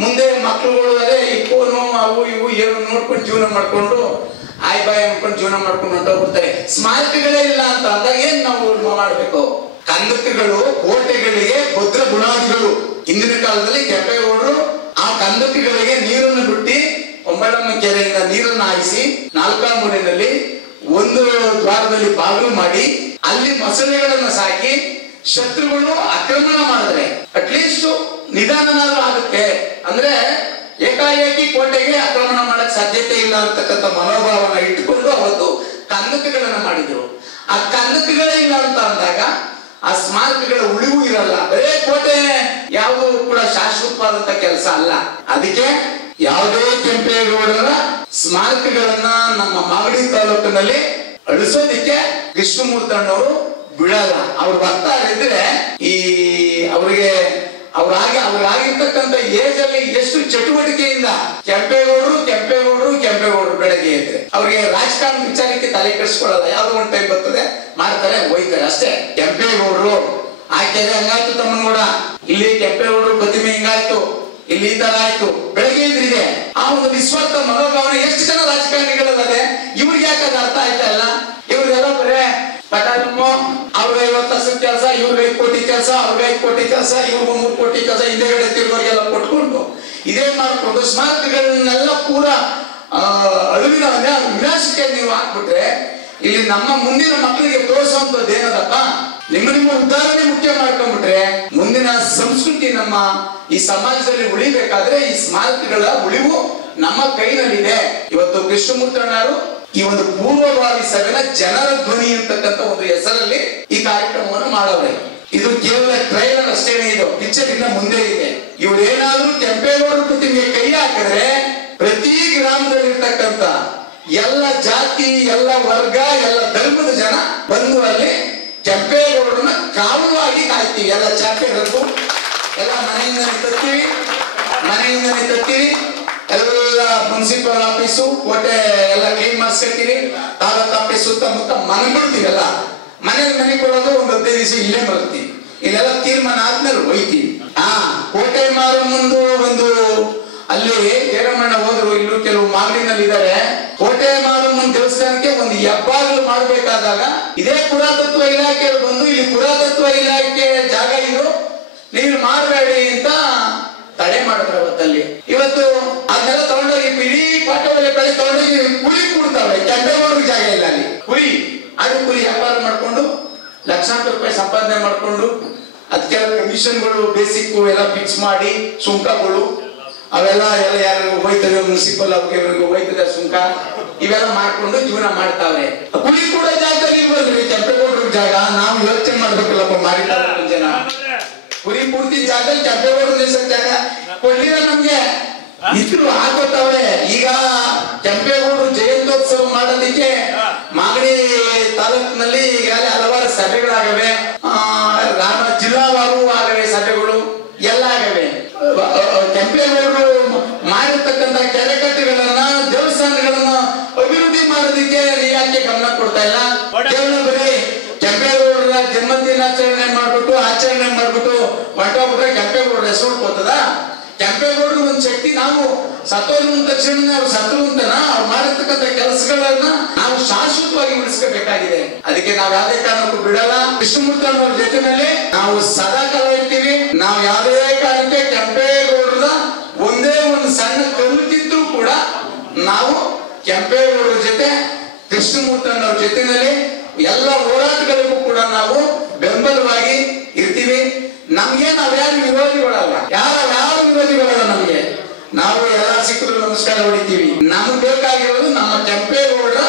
ಮುಂದೆ ಮಕ್ಳುಗಳು ಅದೇ ಈ ಫೋನು ಅವು ಇವು ಏನು ನೋಡ್ಕೊಂಡು ಜೀವನ ಮಾಡ್ಕೊಂಡು ಆಯ್ಬಾಯ್ ಅನ್ಕೊಂಡು ಜೀವನ ಮಾಡ್ಕೊಂಡು ಹೊಂಟೋಗ್ಬಿಡ್ತಾರೆ. ಸ್ಮಾರಕಗಳೇ ಇಲ್ಲ ಅಂತ ಅಂದಾಗ ಏನ್ ನಾವು ಮಾಡ್ಬೇಕು? ಕಂದಕಗಳು ಕೋಟೆಗಳಿಗೆ ಭದ್ರ ಬುನಾದಿಗಳು. ಹಿಂದಿನ ಕಾಲದಲ್ಲಿ ಕೆಂಪೇಗೌಡರು ಆ ಕಂದಕಗಳಿಗೆ ನೀರನ್ನು ಬಿಟ್ಟು ಒಂಬಳಮ್ಮ ಕೆರೆಯಿಂದ ನೀರನ್ನು ಹಾಯಿಸಿ ನಾಲ್ಕಾಮೂರಿನಲ್ಲಿ ಒಂದು ದ್ವಾರದಲ್ಲಿ ಬಾಗಿಲು ಮಾಡಿ ಅಲ್ಲಿ ಮೊಸಳೆಗಳನ್ನು ಸಾಕಿ ಶತ್ರುಗಳು ಆಕ್ರಮಣ ಮಾಡಿದ್ರೆ ಅಟ್ಲೀಸ್ಟ್ ನಿಧಾನನಾದ್ರೂ ಆಗುತ್ತೆ. ಅಂದ್ರೆ ಏಕಾಏಕಿ ಕೋಟೆಗೆ ಆಕ್ರಮಣ ಮಾಡಕ್ ಸಾಧ್ಯತೆ ಇಲ್ಲ ಅಂತಕ್ಕಂಥ ಮನೋಭಾವನ ಇಟ್ಟುಕೊಂಡು ಅವತ್ತು ಕಂದಕಗಳನ್ನ ಮಾಡಿದ್ರು. ಆ ಕಂದಕಗಳೇ ಇಲ್ಲ ಅಂತ ಅಂದಾಗ ಆ ಸ್ಮಾರಕಗಳ ಉಳಿವು ಇರಲ್ಲ. ಬರೇ ಕೋಟೆ ಯಾವುದು ಕೂಡ ಶಾಶ್ವತವಾದಂತ ಕೆಲಸ ಅಲ್ಲ. ಅದಕ್ಕೆ ಯಾವುದೇ ಕೆಂಪೇಗೌಡರ ಸ್ಮಾರಕಗಳನ್ನ ನಮ್ಮ ಮಾಗಡಿ ತಾಲೂಕಿನಲ್ಲಿ ಅಳಿಸೋದಿಕ್ಕೆ ಕೃಷ್ಣಮೂರ್ತಣ್ಣವರು ಬಿಡಲ್ಲ. ಅವ್ರು ಬರ್ತಾ ಇದ್ರೆ ಈ ಅವ್ರಾಗಿರ್ತಕ್ಕಂಥ ಏಜ್ ಅಲ್ಲಿ ಎಷ್ಟು ಚಟುವಟಿಕೆಯಿಂದ ಕೆಂಪೇಗೌಡರು ಬೆಳಗ್ಗೆ ಇದ್ರೆ ಅವ್ರಿಗೆ ರಾಜಕಾರಣ ವಿಚಾರಕ್ಕೆ ತಲೆ ಕೆಡಿಸ್ಕೊಳ್ಳಲ್ಲ. ಯಾವ್ದೋ ಒಂದು ಟೈಮ್ ಬರ್ತದೆ, ಮಾಡ್ತಾರೆ, ಹೋಯ್ತಾರೆ ಅಷ್ಟೇ. ಕೆಂಪೇಗೌಡರು ಆ ಕೆರೆ ಹಂಗಾಯ್ತು ತಮ್ಮನಗೌಡ, ಇಲ್ಲಿ ಕೆಂಪೇಗೌಡರು ಪ್ರತಿಮೆ ಹಿಂಗಾಯ್ತು, ಇಲ್ಲಿ ಈ ತರ ಆಯ್ತು, ಬೆಳಗ್ಗೆ ಇದ್ರಿದೆ. ಆ ಒಂದು ನಿಸ್ವಾರ್ಥ ಮನೋಭಾವನೆ ಎಷ್ಟು ಜನ ರಾಜಕಾರಣಿಗಳಲ್ಲದೆ ಇವ್ರಿಗೆ ಯಾಕೆ ಅದು ಅರ್ಥ ಆಯ್ತಾ ಇಲ್ಲ? ಇವ್ರಿಗೆಲ್ಲ ಬರೇ ಪಟಾಕಮ್ಮು, ಅವ್ರಿಗೆ 50 ಲಕ್ಷದ ಕೆಲಸ, ಇವ್ರಿಗೆ 5 ಕೋಟಿ ಕೆಲಸ, ಅವ್ರಿಗೆ 5 ಕೋಟಿ ಕೆಲಸ, ಇವ್ರಿಗೆ 3 ಕೋಟಿ ಕೆಲಸ, ಹಿಂದೆಗಡೆ ತಿರುಗೋರಿಗೆಲ್ಲ ಕೊಟ್ಕೊಂಡು ಇದೇ ಮಾಡ್ಕೊಂಡು ಸ್ಮಾರಕಗಳನ್ನೆಲ್ಲ ಪೂರಾ ಅಳಿವಿನ ವಿನಾಶಕ್ಕೆ ನೀವು ಹಾಕ್ಬಿಟ್ರೆ ಇಲ್ಲಿ ನಮ್ಮ ಮುಂದಿನ ಮಕ್ಕಳಿಗೆ ತೋರಿಸುವಂತದ್ದು ಏನದಪ್ಪ? ನಿಮ್ಮ ಉದ್ಧಾರನೆ ಮುಖ್ಯ ಮಾಡ್ಕೊಂಡ್ಬಿಟ್ರೆ ಮುಂದಿನ ಸಂಸ್ಕೃತಿ ನಮ್ಮ ಈ ಸಮಾಜದಲ್ಲಿ ಉಳಿಬೇಕಾದ್ರೆ ಈ ಸ್ಮಾರಕಗಳ ಉಳಿವು ನಮ್ಮ ಕೈನಲ್ಲಿದೆ. ಇವತ್ತು ಕೃಷ್ಣಮೂರ್ತಣ್ಣರು ಈ ಒಂದು ಪೂರ್ವಭಾವಿ ಸಭೆನ ಜನರ ಧ್ವನಿ ಅಂತಕ್ಕಂಥ ಒಂದು ಹೆಸರಲ್ಲಿ ಈ ಕಾರ್ಯಕ್ರಮವನ್ನು ಮಾಡವ್ರೆ. ಇದು ಕೇವಲ ಟ್ರೈಲರ್ ಅಷ್ಟೇನೆ, ಇದು ಪಿಕ್ಚರ್ ಇನ್ನ ಮುಂದೆ ಇದೆ. ಇವ್ರೇನಾದ್ರೂ ಕೆಂಪೇಗೌಡರ ಪ್ರತಿಮೆಗೆ ಕೈ ಹಾಕಿದ್ರೆ ಪ್ರತಿ ಗ್ರಾಮದಲ್ಲಿರ್ತಕ್ಕಂಥ ಎಲ್ಲ ಜಾತಿ, ಎಲ್ಲ ವರ್ಗ, ಎಲ್ಲ ಧರ್ಮದ ಜನ ಬಂದು ಅಲ್ಲಿ ಕೆಂಪೇಗೌಡರನ್ನ ಕಾವಲಾಗಿ ಕಾಯ್ತೀವಿ. ಎಲ್ಲ ಚಾಪೆ ರದ್ದು ಎಲ್ಲ ಮನೆಯಿಂದನೇ ತತ್ತೀವಿ. ಎಲ್ಲ ಮುನ್ಸಿಪಲ್ ಆಫೀಸು ಕೋಟೆ ಎಲ್ಲ ಕ್ಲೀನ್ ಮಾಡಿಸ್ಕೊತೀವಿ. ತಾಲೂಕ್ ಆಫೀಸ್ ಸುತ್ತಮುತ್ತ ಮನೆ ಬಿಡ್ತೀವಿ. ಮನೆ ಕೊಡೋದು ಒಂದು 15 ದಿವಸ ಇಲ್ಲೇ ಬರ್ತೀವಿ. ಇಲ್ಲೆಲ್ಲ ತೀರ್ಮಾನ ಆದ್ಮೇಲೆ ಹೋಯ್ತೀವಿ. ಕೋಟೆ ಮಾರು ಮುಂದೆ ಒಂದು ಅಲ್ಲಿ ಜಯರಮಣ್ಣ ಹೋದ್ರು, ಇಲ್ಲೂ ಕೆಲವು ಮಾಗಡಿನಲ್ಲಿ ಇದ್ದಾರೆ. ಕೋಟೆ ಮಾರಮ್ಮನ ದೇವಸ್ಥಾನಕ್ಕೆ ಒಂದು ಹೆಬ್ಬಾಗಿಲು ಮಾಡಬೇಕಾದಾಗ ಇದೇ ಪುರಾತತ್ವ ಇಲಾಖೆಯವರು ಬಂದು ಇಲ್ಲಿ ಪುರಾತತ್ವ ಇಲಾಖೆ ಜಾಗ ಇದು, ನೀವು ಮಾಡಬೇಡಿ ಅಂತ ತಡೆ ಮಾಡಿದ್ರು ಅವತ್ತಲ್ಲಿ. ಇವತ್ತು ಅದನ್ನೆಲ್ಲ ತಗೊಂಡೋಗಿ ಇಡೀ ಪಾಠವಲ್ಲಿ ಬೆಳೆ ತಗೊಂಡೋಗಿ ಕುರಿ ಕೂಡ್ತಾವೆ. ಕೆಂಪೇಗೌಡರಿಗೆ ಜಾಗ ಇಲ್ಲ ಅಲ್ಲಿ. ಕುರಿ ವ್ಯಾಪಾರ ಮಾಡ್ಕೊಂಡು ಲಕ್ಷಾಂತರ ರೂಪಾಯಿ ಸಂಪಾದನೆ ಮಾಡ್ಕೊಂಡು ಅದಕ್ಕೆಲ್ಲ ಕಮಿಷನ್ಗಳು ಬೇಸಿಕ್ ಎಲ್ಲ ಫಿಕ್ಸ್ ಮಾಡಿ ಸುಂಕಗಳು ಅವೆಲ್ಲ ಯಾರಿಗೂ ಹೋಯ್ತವೆ, ಮುನ್ಸಿಪಲ್ ಅವ್ರಿಗೆ ಹೋಯ್ತದೆ ಸುಂಕ, ಇವೆಲ್ಲ ಮಾಡ್ಕೊಂಡು ಜೀವನ ಮಾಡ್ತಾವೆ. ಕುರಿ ಕೂಡ ಜಾಗದಲ್ಲಿ ಇಲ್ವಲ್ರಿ ಕೆಂಪೇಗೌಡರ ಜಾಗ. ನಾವು ಯೋಚನೆ ಮಾಡ್ಬೇಕಲ್ಲಪ್ಪ, ಮಾಡಿದ್ದಾರೆ ಜನ ಕುರಿ ಪೂರ್ತಿ ಜಾಗದಲ್ಲಿ ಕೆಂಪೇಗೌಡರ ದೇಶದ ಜಾಗ ಕೊಡ್ಲಿಲ್ಲ ನಮ್ಗೆ. ಇದ್ರು ಹಾಕೋತಾವ್ರೆ. ಈಗ ಕೆಂಪೇಗೌಡರು ಜಯಂತ್ಯೋತ್ಸವ ಮಾಡೋದಿಕ್ಕೆ ಮಾಗಡಿ ತಾಲೂಕಿನಲ್ಲಿ ಈಗಾಗಲೇ ಹಲವಾರು ಸಭೆಗಳಾಗವೆ, ಜಿಲ್ಲಾವಾರು ಆಗವೆ, ಸಭೆಗಳು ಎಲ್ಲ ಆಗವೆ. ಕೆಂಪೇಗೌಡರು ಮಾಡಿರ್ತಕ್ಕಂಥ ಕೆರೆಕಟ್ಟೆಗಳನ್ನ, ದೇವಸ್ಥಾನಗಳನ್ನ ಅಭಿವೃದ್ಧಿ ಮಾಡೋದಿಕ್ಕೆ ಯಾಕೆ ಗಮನ ಕೊಡ್ತಾ ಇಲ್ಲ? ಕೇವಲ ಬರೀ ಕೆಂಪೇಗೌಡರ ಜನ್ಮ ದಿನಾಚರಣೆ ಆಚರಣೆ ಮಾಡ್ಬಿಟ್ಟು ಹೊಂಟೋಗ್ಬಿಟ್ರೆ ಕೆಂಪೇಗೌಡರ ಹೆಸರು ಹೋಗ್ತದ? ಕೆಂಪೇಗೌಡರು ಒಂದು ಶಕ್ತಿ. ನಾವು ಸತ್ತೋರು ತಕ್ಷಣ ಅವ್ರು ಸತ್ರು ಅಂತನ ಅವ್ರು ಮಾಡಿರ್ತಕ್ಕಂಥ ಕೆಲಸಗಳನ್ನ ನಾವು ಶಾಶ್ವತವಾಗಿ ಉಳಿಸ್ಕೋಬೇಕಾಗಿದೆ. ಅದಕ್ಕೆ ನಾವು ಯಾವುದೇ ಕಾರಣಕ್ಕೂ ಬಿಡಲ್ಲ. ಕೃಷ್ಣಮೂರ್ತಣ್ಣವ್ರ ಜೊತೆನಲ್ಲಿ ನಾವು ಸದಾ ಕಾಲ ಇರ್ತೀವಿ. ನಾವು ಯಾವುದೇ ಕಾರಣಕ್ಕೆ ಕೆಂಪೇಗೌಡರ ಒಂದೇ ಒಂದು ಸಣ್ಣ ಕಲಿತಿದ್ರು ಕೂಡ ನಾವು ಕೆಂಪೇಗೌಡರ ಜೊತೆ, ಕೃಷ್ಣಮೂರ್ತಣ್ಣವ್ರ ಜೊತೆನಲ್ಲಿ ಎಲ್ಲ ಹೋರಾಟಗಳಿಗೂ ಕೂಡ ನಾವು ಬೆಂಬಲವಾಗಿ ಇರ್ತೀವಿ. ನಮ್ಗೆ ನಾವ್ಯಾರು ವಿರೋಧಿಗಳಲ್ಲ, ಯಾರು ವಿರೋಧಿಗಳಲ್ಲ. ನಮ್ಗೆ ನಾವು ಎಲ್ಲ ಸಿಕ್ಕರು ನಮಸ್ಕಾರ ಹೊಡಿತೀವಿ. ನಮ್ಗೆ ಬೇಕಾಗಿರೋದು ನಮ್ಮ ಕೆಂಪೇಗೌಡರ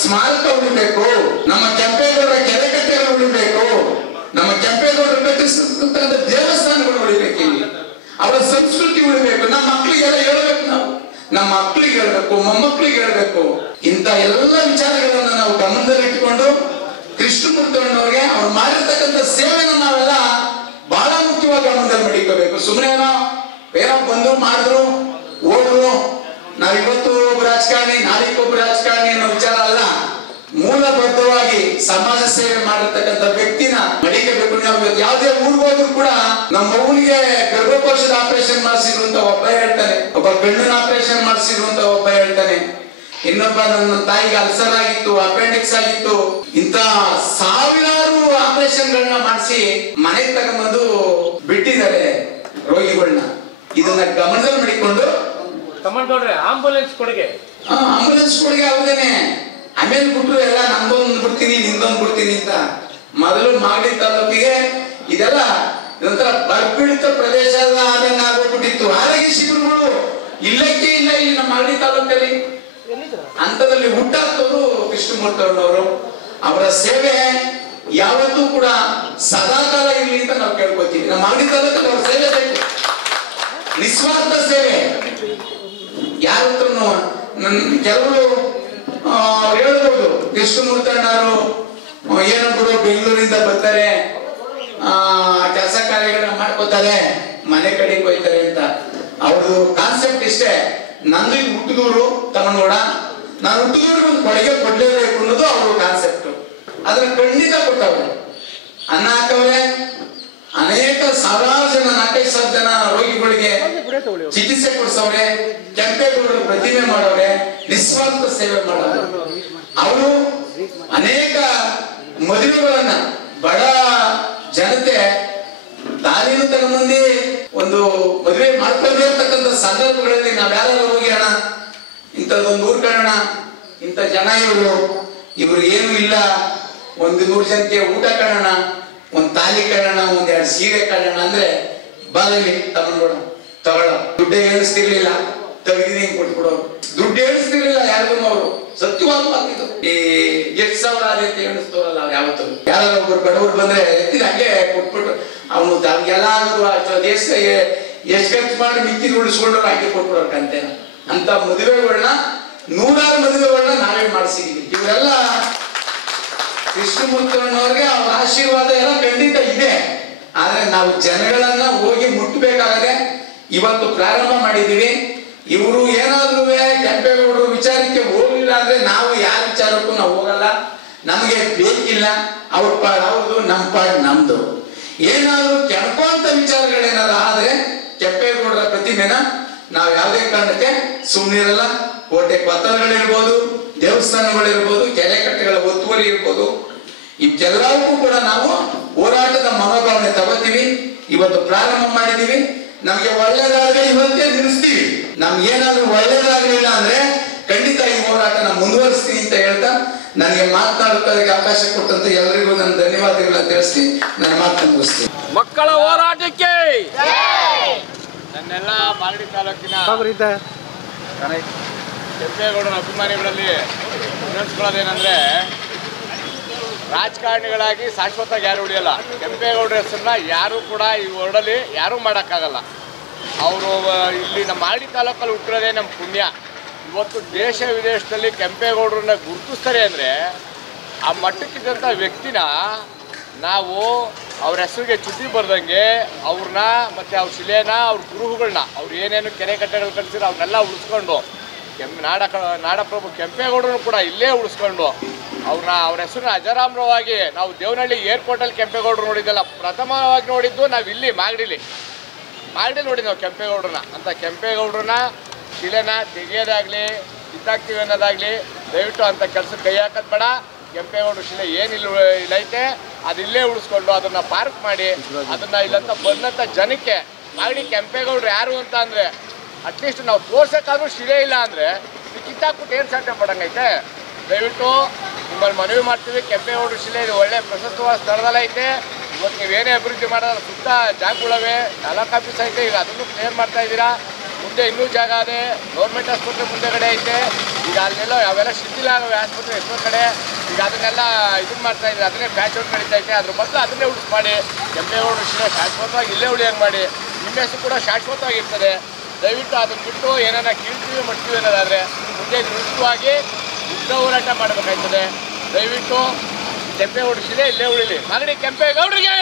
ಸ್ಮಾರಕ ಉಳಿಬೇಕು, ನಮ್ಮ ಕೆಂಪೇಗೌಡರ ಕೆರೆಕಟ್ಟೆಗಳು ಹೇಳ್ಬೇಕು, ಮೊಮ್ಮಕ್ಕಳಿಗೆ ಹೇಳ್ಬೇಕು. ಇಂಥ ಎಲ್ಲ ವಿಚಾರಗಳನ್ನ ನಾವು ಗಮನದಲ್ಲಿಟ್ಟುಕೊಂಡು ಕೃಷ್ಣಮೂರ್ತಿಯವ್ರಿಗೆ ಅವ್ರು ಮಾಡಿರ್ತಕ್ಕಂಥ ಸೇವೆನ ನಾವೆಲ್ಲ ಬಹಳ ಮುಖ್ಯವಾಗಿ ಗಮನದಲ್ಲಿ ಮಡಿಕೋಬೇಕು. ಸುಮ್ಮನೆ ಏನೋ ಬಂದ್ರು ಮಾಡಿದ್ರು ಓದ್ರು, ನಾವಿವತ್ತು ಒಬ್ಬ ರಾಜಕಾರಣಿ ನಾಳೆಗೆ ಒಬ್ಬ ರಾಜಕಾರಣಿ ಅನ್ನೋ ವಿಚಾರ ಅಲ್ಲ. ಮೂಲಬದ್ಧವಾಗಿ ಸಮಾಜ ಸೇವೆ ಮಾಡಿರ್ತಕ್ಕಂಥ ವ್ಯಕ್ತಿನ ಮಡಿಕಬೇಕು. ನಾವು ಯಾವುದೇ ಊರಿಗೆ ಹೋದ್ರು ಕೂಡ ನಮ್ಮ ಮಗುವಿಗೆ ಗರ್ಭಕೋಶದ ಆಪರೇಷನ್ ಮಾಡಿಸಿದ್ರು ಅಂತ ಒಬ್ಬ ಹೇಳ್ತಾನೆ, ಒಬ್ಬ ಬೆಣ್ಣಿನ ಆಪರೇಷನ್ ಮಾಡಿಸಿದ್ರು ಅಂತ ಒಬ್ಬ ಹೇಳ್ತಾನೆ, ಇನ್ನೊಬ್ಬ ನನ್ನ ತಾಯಿಗೆ ಅಲ್ಸರ್ ಆಗಿತ್ತು, ಅಪೆಂಡಿಕ್ಸ್ ಆಗಿತ್ತು. ಇಂತ ಸಾವಿರಾರು ಆಪರೇಷನ್ಗಳನ್ನ ಮಾಡಿಸಿ ಮನೆಗೆ ತಗೊಂಡ್ಬಂದು ಬಿಟ್ಟಿದ್ದಾರೆ ರೋಗಿಗಳನ್ನ. ಇದನ್ನ ಗಮನದಲ್ಲಿ ಮಾಡಿಕೊಂಡು ಆಂಬುಲೆನ್ಸ್ ಕೊಡುಗೆ ಅವ್ರದೇನೆ. ಆಮೇಲೆ ಬಿಟ್ರು ಎಲ್ಲ ನಂದೊಂದು ಬಿಡ್ತೀನಿ ನಿಂದೊಂದು ಬಿಡ್ತೀನಿ ಅಂತ. ಮೊದಲು ಮಾಗಡಿ ತಾಲೂಕಿಗೆ ಇದೆಲ್ಲ ಇದೊಂಥರ ಬರಪೀಡಿತ ಪ್ರದೇಶ ಆದಂಗ ಆಗೋಗ್ಬಿಟ್ಟಿತ್ತು. ಆರೋಗ್ಯ ಶಿಬಿರಗಳು ಇಲ್ಲಕ್ಕೆ ಇಲ್ಲ ಇಲ್ಲಿ ನಮ್ಮ ಮಾಗಡಿ ತಾಲೂಕಲ್ಲಿ. ಅಂತದಲ್ಲಿ ಹುಟ್ಟಾಕ್ತವರು ಕೃಷ್ಣಮೂರ್ತಿಯವರು. ಅವರ ಸೇವೆ ಯಾವತ್ತೂ ಕೂಡ ಸದಾಕಾಲ ಇರ್ಲಿ ಅಂತ ನಾವು ಕೇಳ್ಕೊತೀವಿ. ನಮ್ಮ ಮಾಗಡಿ ತಾಲೂಕಲ್ಲಿ ಅವ್ರ ಸೇವೆ ಬೇಕು, ನಿಸ್ವಾರ್ಥ ಸೇವೆ. ಯಾರ ಹತ್ರನು ಕೆಲವರು ಹೇಳ್ಬೋದು, ಕೃಷ್ಣಮೂರ್ತಿ ಅಣ್ಣವರು ಏನೊಬ್ಬರು ಬೆಂಗಳೂರಿಂದ ಬರ್ತಾರೆ, ಕೆಲಸ ಕಾರ್ಯಗಳನ್ನ ಮಾಡ್ಕೋತಾರೆ, ಮನೆ ಕಡೆಗೆ ಹೋಯ್ತಾರೆ ಅಂತ. ಅವ್ರದ್ದು ಕಾನ್ಸೆಪ್ಟ್ ಇಷ್ಟೇ, ನಂದು ಇದು ಹುಟ್ಟಿದೂರು ತಮ್ಮನೋಡ, ನಾನು ಹುಟ್ಟಿದೂರಿಗೆ ಒಂದು ಕೊಡುಗೆ ಕೊಡ್ಲೇಬೇಕು ಅನ್ನೋದು ಅವ್ರ ಕಾನ್ಸೆಪ್ಟ್. ಅದನ್ನ ಖಂಡಿತ ಕೊಟ್ಟವ್ರೆ. ಅನ್ನ ಹಾಕವ್ರೆ, ಅನೇಕ ಸಾವಿರಾರು ಜನ 4-5 ಜನ ರೋಗಿಗಳಿಗೆ ಚಿಕಿತ್ಸೆ ಕೊಡ್ಸವ್ರೆ, ಕೆಂಪೇಗೌಡರ ಪ್ರತಿಮೆ ಮಾಡವ್ರೆ, ನಿಸ್ವಾರ್ಥ ಸೇವೆ ಮಾಡವ್ರೆ. ಅವರು ಅನೇಕ ಮದುವೆಗಳನ್ನ ಬಡ ಜನತೆ ದಾರಿನೂ ತಗೊಂಡ್ಬಂದು ಒಂದು ಮದುವೆ ಮಾಡ್ಕೊಂಡೇ ಇರ್ತಕ್ಕಂಥ ಸಂದರ್ಭಗಳಲ್ಲಿ ನಾವ್ಯಾರು ಹೋಗಿ ಅಣ್ಣ ಇಂಥದ್ದೊಂದು ಊರ್ ಕಾರಣ, ಇಂಥ ಜನ ಇವ್ರು ಏನು ಇಲ್ಲ, 100 ಜನಕ್ಕೆ ಊಟ ಕಾರಣ, ಒಂದ್ ತಾಲಿ ಕಾರಣ, 1-2 ಸೀರೆ ಕಾರಣ ಅಂದ್ರೆ ಬಾದಲ್ಲಿ ತಗೊಂಡ್ಬಿಡೋ ತಗೊಳ್ಳೋ. ದುಡ್ಡೇ ಎಣಿಸ್ತಿರ್ಲಿಲ್ಲ, ತೆಗೆದಿನಿ ಕೊಟ್ಬಿಡೋರು. ದುಡ್ಡು ಎಣಿಸ್ತಿರ್ಲಿಲ್ಲ ಯಾರಿಗೂ. ಅವರು ಸತ್ಯವಾದ ಮಾತಿದ್ದು. ಈ 8,000 ಅಂತ ಎಣಿಸ್ತವ್ರಲ್ಲ ಅವ್ರು ಯಾವತ್ತು. ಯಾರು ಒಬ್ಬರು ಬಡವರು ಬಂದ್ರೆ ಎತ್ತಿದ ಹಂಗೆ ಕೊಟ್ಬಿಟ್ಟು ಅವನು ತಮ್ಗೆಲ್ಲ ಆಗೋದು ದೇಶ ಎಷ್ಟು ಖರ್ಚು ಮಾಡಿ ಮಿಕ್ಕಿದ್ ಉಳಿಸ್ಕೊಂಡ್ರು ಹಂಗೆ ಕೊಟ್ಬಿಡೋರು ಕಂತೇನ. ಅಂತ ಮದುವೆಗಳನ್ನ 100 ಮದುವೆಗಳನ್ನ ನಾವೇ ಮಾಡಿಸಿದೀವಿ. ಇವರೆಲ್ಲ ಕೃಷ್ಣಮೂರ್ತಿಯವ್ರಿಗೆ ಅವ್ರ ಆಶೀರ್ವಾದ ಎಲ್ಲ ಖಂಡಿತ ಇದೆ. ಆದ್ರೆ ನಾವು ಜನಗಳನ್ನ ಹೋಗಿ ಮುಟ್ಟಬೇಕಾಗದೆ ಇವತ್ತು ಪ್ರಾರಂಭ ಮಾಡಿದೀವಿ. ಇವರು ಏನಾದ್ರೂ ಕೆಂಪೇಗೌಡರು ವಿಚಾರಕ್ಕೆ ಹೋಗ್ಲಿಲ್ಲ ಅಂದ್ರೆ ನಾವು ಯಾರ ವಿಚಾರಕ್ಕೂ ನಾವು ಹೋಗಲ್ಲ. ನಮಗೆ ಬೇಕಿಲ್ಲ. ಅವ್ರ ಪಾಡ್ ಅವ್ರದು, ನಮ್ಮ ಪಾಡ್ ನಮ್ದು. ಏನಾದ್ರು ಕೆಂಪಂತ ವಿಚಾರಗಳೇನಾದ್ರು ಆದ್ರೆ ಕೆಂಪೇಗೌಡರ ಪ್ರತಿಮೆನ ನಾವು ಯಾವುದೇ ಕಾರಣಕ್ಕೆ ಸುಮ್ಮನಿರಲ್ಲ. ಕೋಟೆ ಕೊತ್ತಲಗಳಿರ್ಬೋದು, ದೇವಸ್ಥಾನಗಳಿರ್ಬೋದು, ಕೆರೆ ಕಟ್ಟೆಗಳ ಒತ್ತುವರಿ ಇರ್ಬೋದು, ಇವಕ್ಕೆಲ್ಲವಕ್ಕೂ ಕೂಡ ನಾವು ಹೋರಾಟದ ಮನೋಭಾವನೆ ತಗೋತೀವಿ. ಇವತ್ತು ಪ್ರಾರಂಭ ಮಾಡಿದೀವಿ. ನಮ್ಗೆ ಒಳ್ಳೇದಾದ್ರೆ ಇವತ್ತೇ ನಿಲ್ಲಿಸ್ತೀವಿ. ನಮ್ಗೆ ಏನಾದ್ರೂ ಒಳ್ಳೇದಾಗ್ಲಿಲ್ಲ ಅಂದ್ರೆ ಖಂಡಿತ ಈ ಹೋರಾಟನ ಮುಂದುವರಿಸ್ತೀನಿ ಅಂತ ಹೇಳ್ತಾ ನನಗೆ ಮಾತನಾಡೋದಕ್ಕೆ ಅವಕಾಶ ಕೊಟ್ಟಂತ ಎಲ್ಲರಿಗೂ ನನ್ನ ಧನ್ಯವಾದಗಳನ್ನ ತಿಳಿಸ್ತೀನಿ ನನ್ನ ಮಾತನ್ನು ಮುಗಿಸ್ತೀನಿ. ಮಕ್ಕಳ ಹೋರಾಟಕ್ಕೆ ನನ್ನೆಲ್ಲ ಮಾಗಡಿ ತಾಲೂಕಿನ ಕೆಂಪೇಗೌಡರ ಅಭಿಮಾನಿಗಳಲ್ಲಿ ವಿನಂತಿಸ್ಕೊಳ್ಳೋದೇನೆಂದ್ರೆ, ರಾಜಕಾರಣಿಗಳಾಗಿ ಶಾಶ್ವತವಾಗಿ ಯಾರು ಉಳಿಯಲ್ಲ. ಕೆಂಪೇಗೌಡರ ಹೆಸರನ್ನ ಯಾರು ಕೂಡ ಈ ವರ್ಡಲ್ಲಿ ಯಾರೂ ಮಾಡೋಕ್ಕಾಗಲ್ಲ. ಅವರು ಇಲ್ಲಿ ನಮ್ಮ ಮಾಗಡಿ ತಾಲೂಕಲ್ಲಿ ಹುಟ್ಟಿರೋದೇ ನಮ್ಮ ಪುಣ್ಯ. ಇವತ್ತು ದೇಶ ವಿದೇಶದಲ್ಲಿ ಕೆಂಪೇಗೌಡರನ್ನ ಗುರುತಿಸ್ತಾರೆ ಅಂದರೆ ಆ ಮಟ್ಟಕ್ಕಿದ್ದಂಥ ವ್ಯಕ್ತಿನ ನಾವು ಅವ್ರ ಹೆಸರಿಗೆ ಚ್ಯುತಿ ಬರ್ದಂಗೆ ಅವ್ರನ್ನ ಮತ್ತು ಅವ್ರ ಶಿಲೆನ, ಅವ್ರ ಗುರುಹುಗಳನ್ನ, ಅವ್ರು ಏನೇನು ಕೆರೆ ಕಟ್ಟೆಗಳು ಕಳಿಸಿರೋ ಅವನ್ನೆಲ್ಲ ಉಳಿಸ್ಕೊಂಡು ನಾಡಪ್ರಭು ಕೆಂಪೇಗೌಡರು ಕೂಡ ಇಲ್ಲೇ ಉಳಿಸ್ಕೊಂಡು ಅವ್ರ ಹೆಸರನ್ನ ಅಜರಾಮ್ರವಾಗಿ ನಾವು ದೇವನಹಳ್ಳಿ ಏರ್ಪೋರ್ಟಲ್ಲಿ ಕೆಂಪೇಗೌಡರು ನೋಡಿದ್ದಲ್ಲ, ಪ್ರಥಮವಾಗಿ ನೋಡಿದ್ದು ನಾವು ಇಲ್ಲಿ ಮಾಗಡಿಲಿ ನೋಡಿದ್ದು ನಾವು ಕೆಂಪೇಗೌಡರನ್ನ. ಅಂತ ಕೆಂಪೇಗೌಡರನ್ನ ಶಿಲೆನ ತೆಗೆಯೋದಾಗಲಿ ಕಿತ್ತಾಕ್ತೀವಿ ಅನ್ನೋದಾಗಲಿ ದಯವಿಟ್ಟು ಅಂಥ ಕೆಲಸಕ್ಕೆ ಕೈ ಹಾಕೋದು ಬೇಡ. ಕೆಂಪೇಗೌಡರ ಶಿಲೆ ಇಲ್ಲೈತೆ ಅದಿಲ್ಲೇ ಉಳಿಸ್ಕೊಂಡು ಅದನ್ನು ಪಾರ್ಕ್ ಮಾಡಿ ಅದನ್ನು ಇಲ್ಲಂತ ಬಂದಂಥ ಜನಕ್ಕೆ ಮಾಗಡಿ ಕೆಂಪೇಗೌಡರು ಯಾರು ಅಂತ ಅಂದರೆ ಅಟ್ಲೀಸ್ಟ್ ನಾವು ತೋರ್ಸೋಕ್ಕಾದ್ರೂ ಶಿಲೆ ಇಲ್ಲ ಅಂದರೆ ಕಿತ್ತಾಕ್ಬಿಟ್ಟು ಏನು ಸಾಧ್ಯ ಪಡಂಗೈತೆ. ದಯವಿಟ್ಟು ನಿಮ್ಮಲ್ಲಿ ಮನವಿ ಮಾಡ್ತೀವಿ, ಕೆಂಪೇಗೌಡರ ಶಿಲೆ ಇದು ಒಳ್ಳೆ ಪ್ರಶಸ್ತವಾದ ಸ್ಥಳದಲ್ಲೈತೆ. ಇವತ್ತು ನೀವೇನೇ ಅಭಿವೃದ್ಧಿ ಮಾಡೋದ್ರ ಸುತ್ತ ಜಾಗಗಳವೆ, ತಾಲೂಕು ಆಫೀಸ್ ಐತೆ, ಈಗ ಅದನ್ನು ಕ್ಲಿಯರ್ ಮಾಡ್ತಾ ಇದ್ದೀರಾ. ಮುಂದೆ ಇನ್ನೂ ಜಾಗ ಅದೇ, ಗೌರ್ಮೆಂಟ್ ಆಸ್ಪತ್ರೆ ಮುಂದೆಗಡೆ ಐತೆ. ಈಗ ಅಲ್ಲೆಲ್ಲ ಅವೆಲ್ಲ ಶಿಥಿಲ ಆಗವೆ ಆಸ್ಪತ್ರೆ ಎಷ್ಟೋ ಕಡೆ. ಈಗ ಅದನ್ನೆಲ್ಲ ಇದನ್ನು ಮಾಡ್ತಾ ಇದ್ದಾರೆ, ಅದನ್ನೇ ಪ್ಯಾಚ್ ಔಟ್ ನಡೀತಾ ಐತೆ. ಅದ್ರ ಬದಲು ಅದನ್ನೇ ಉಳಿಸಿ ಮಾಡಿ ಕೆಂಪೇಗೌಡರ ಶಿಲೆ ಶಾಶ್ವತವಾಗಿ ಇಲ್ಲೇ ಉಳಿಯಂಗೆ ಮಾಡಿ. ನಿಮ್ಮ ಹೆಸರು ಕೂಡ ಶಾಶ್ವತವಾಗಿರ್ತದೆ. ದಯವಿಟ್ಟು ಅದನ್ನು ಬಿಟ್ಟು ಏನಾರ ಕೀಳ್ತೀವಿ ಮಾಡ್ತೀವಿ ಅನ್ನೋದಾದರೆ ಮುಂದೆ ವಿರುದ್ಧವಾಗಿ ಯುದ್ಧ ಹೋರಾಟ ಮಾಡಬೇಕಾಯ್ತದೆ. ದಯವಿಟ್ಟು ಕೆಂಪೇಗೌಡ ಶಿಲೆ ಇಲ್ಲೇ ಉಳಿಲಿ. ಮಾಗಡಿ ಕೆಂಪೇಗೌಡರಿಗೆ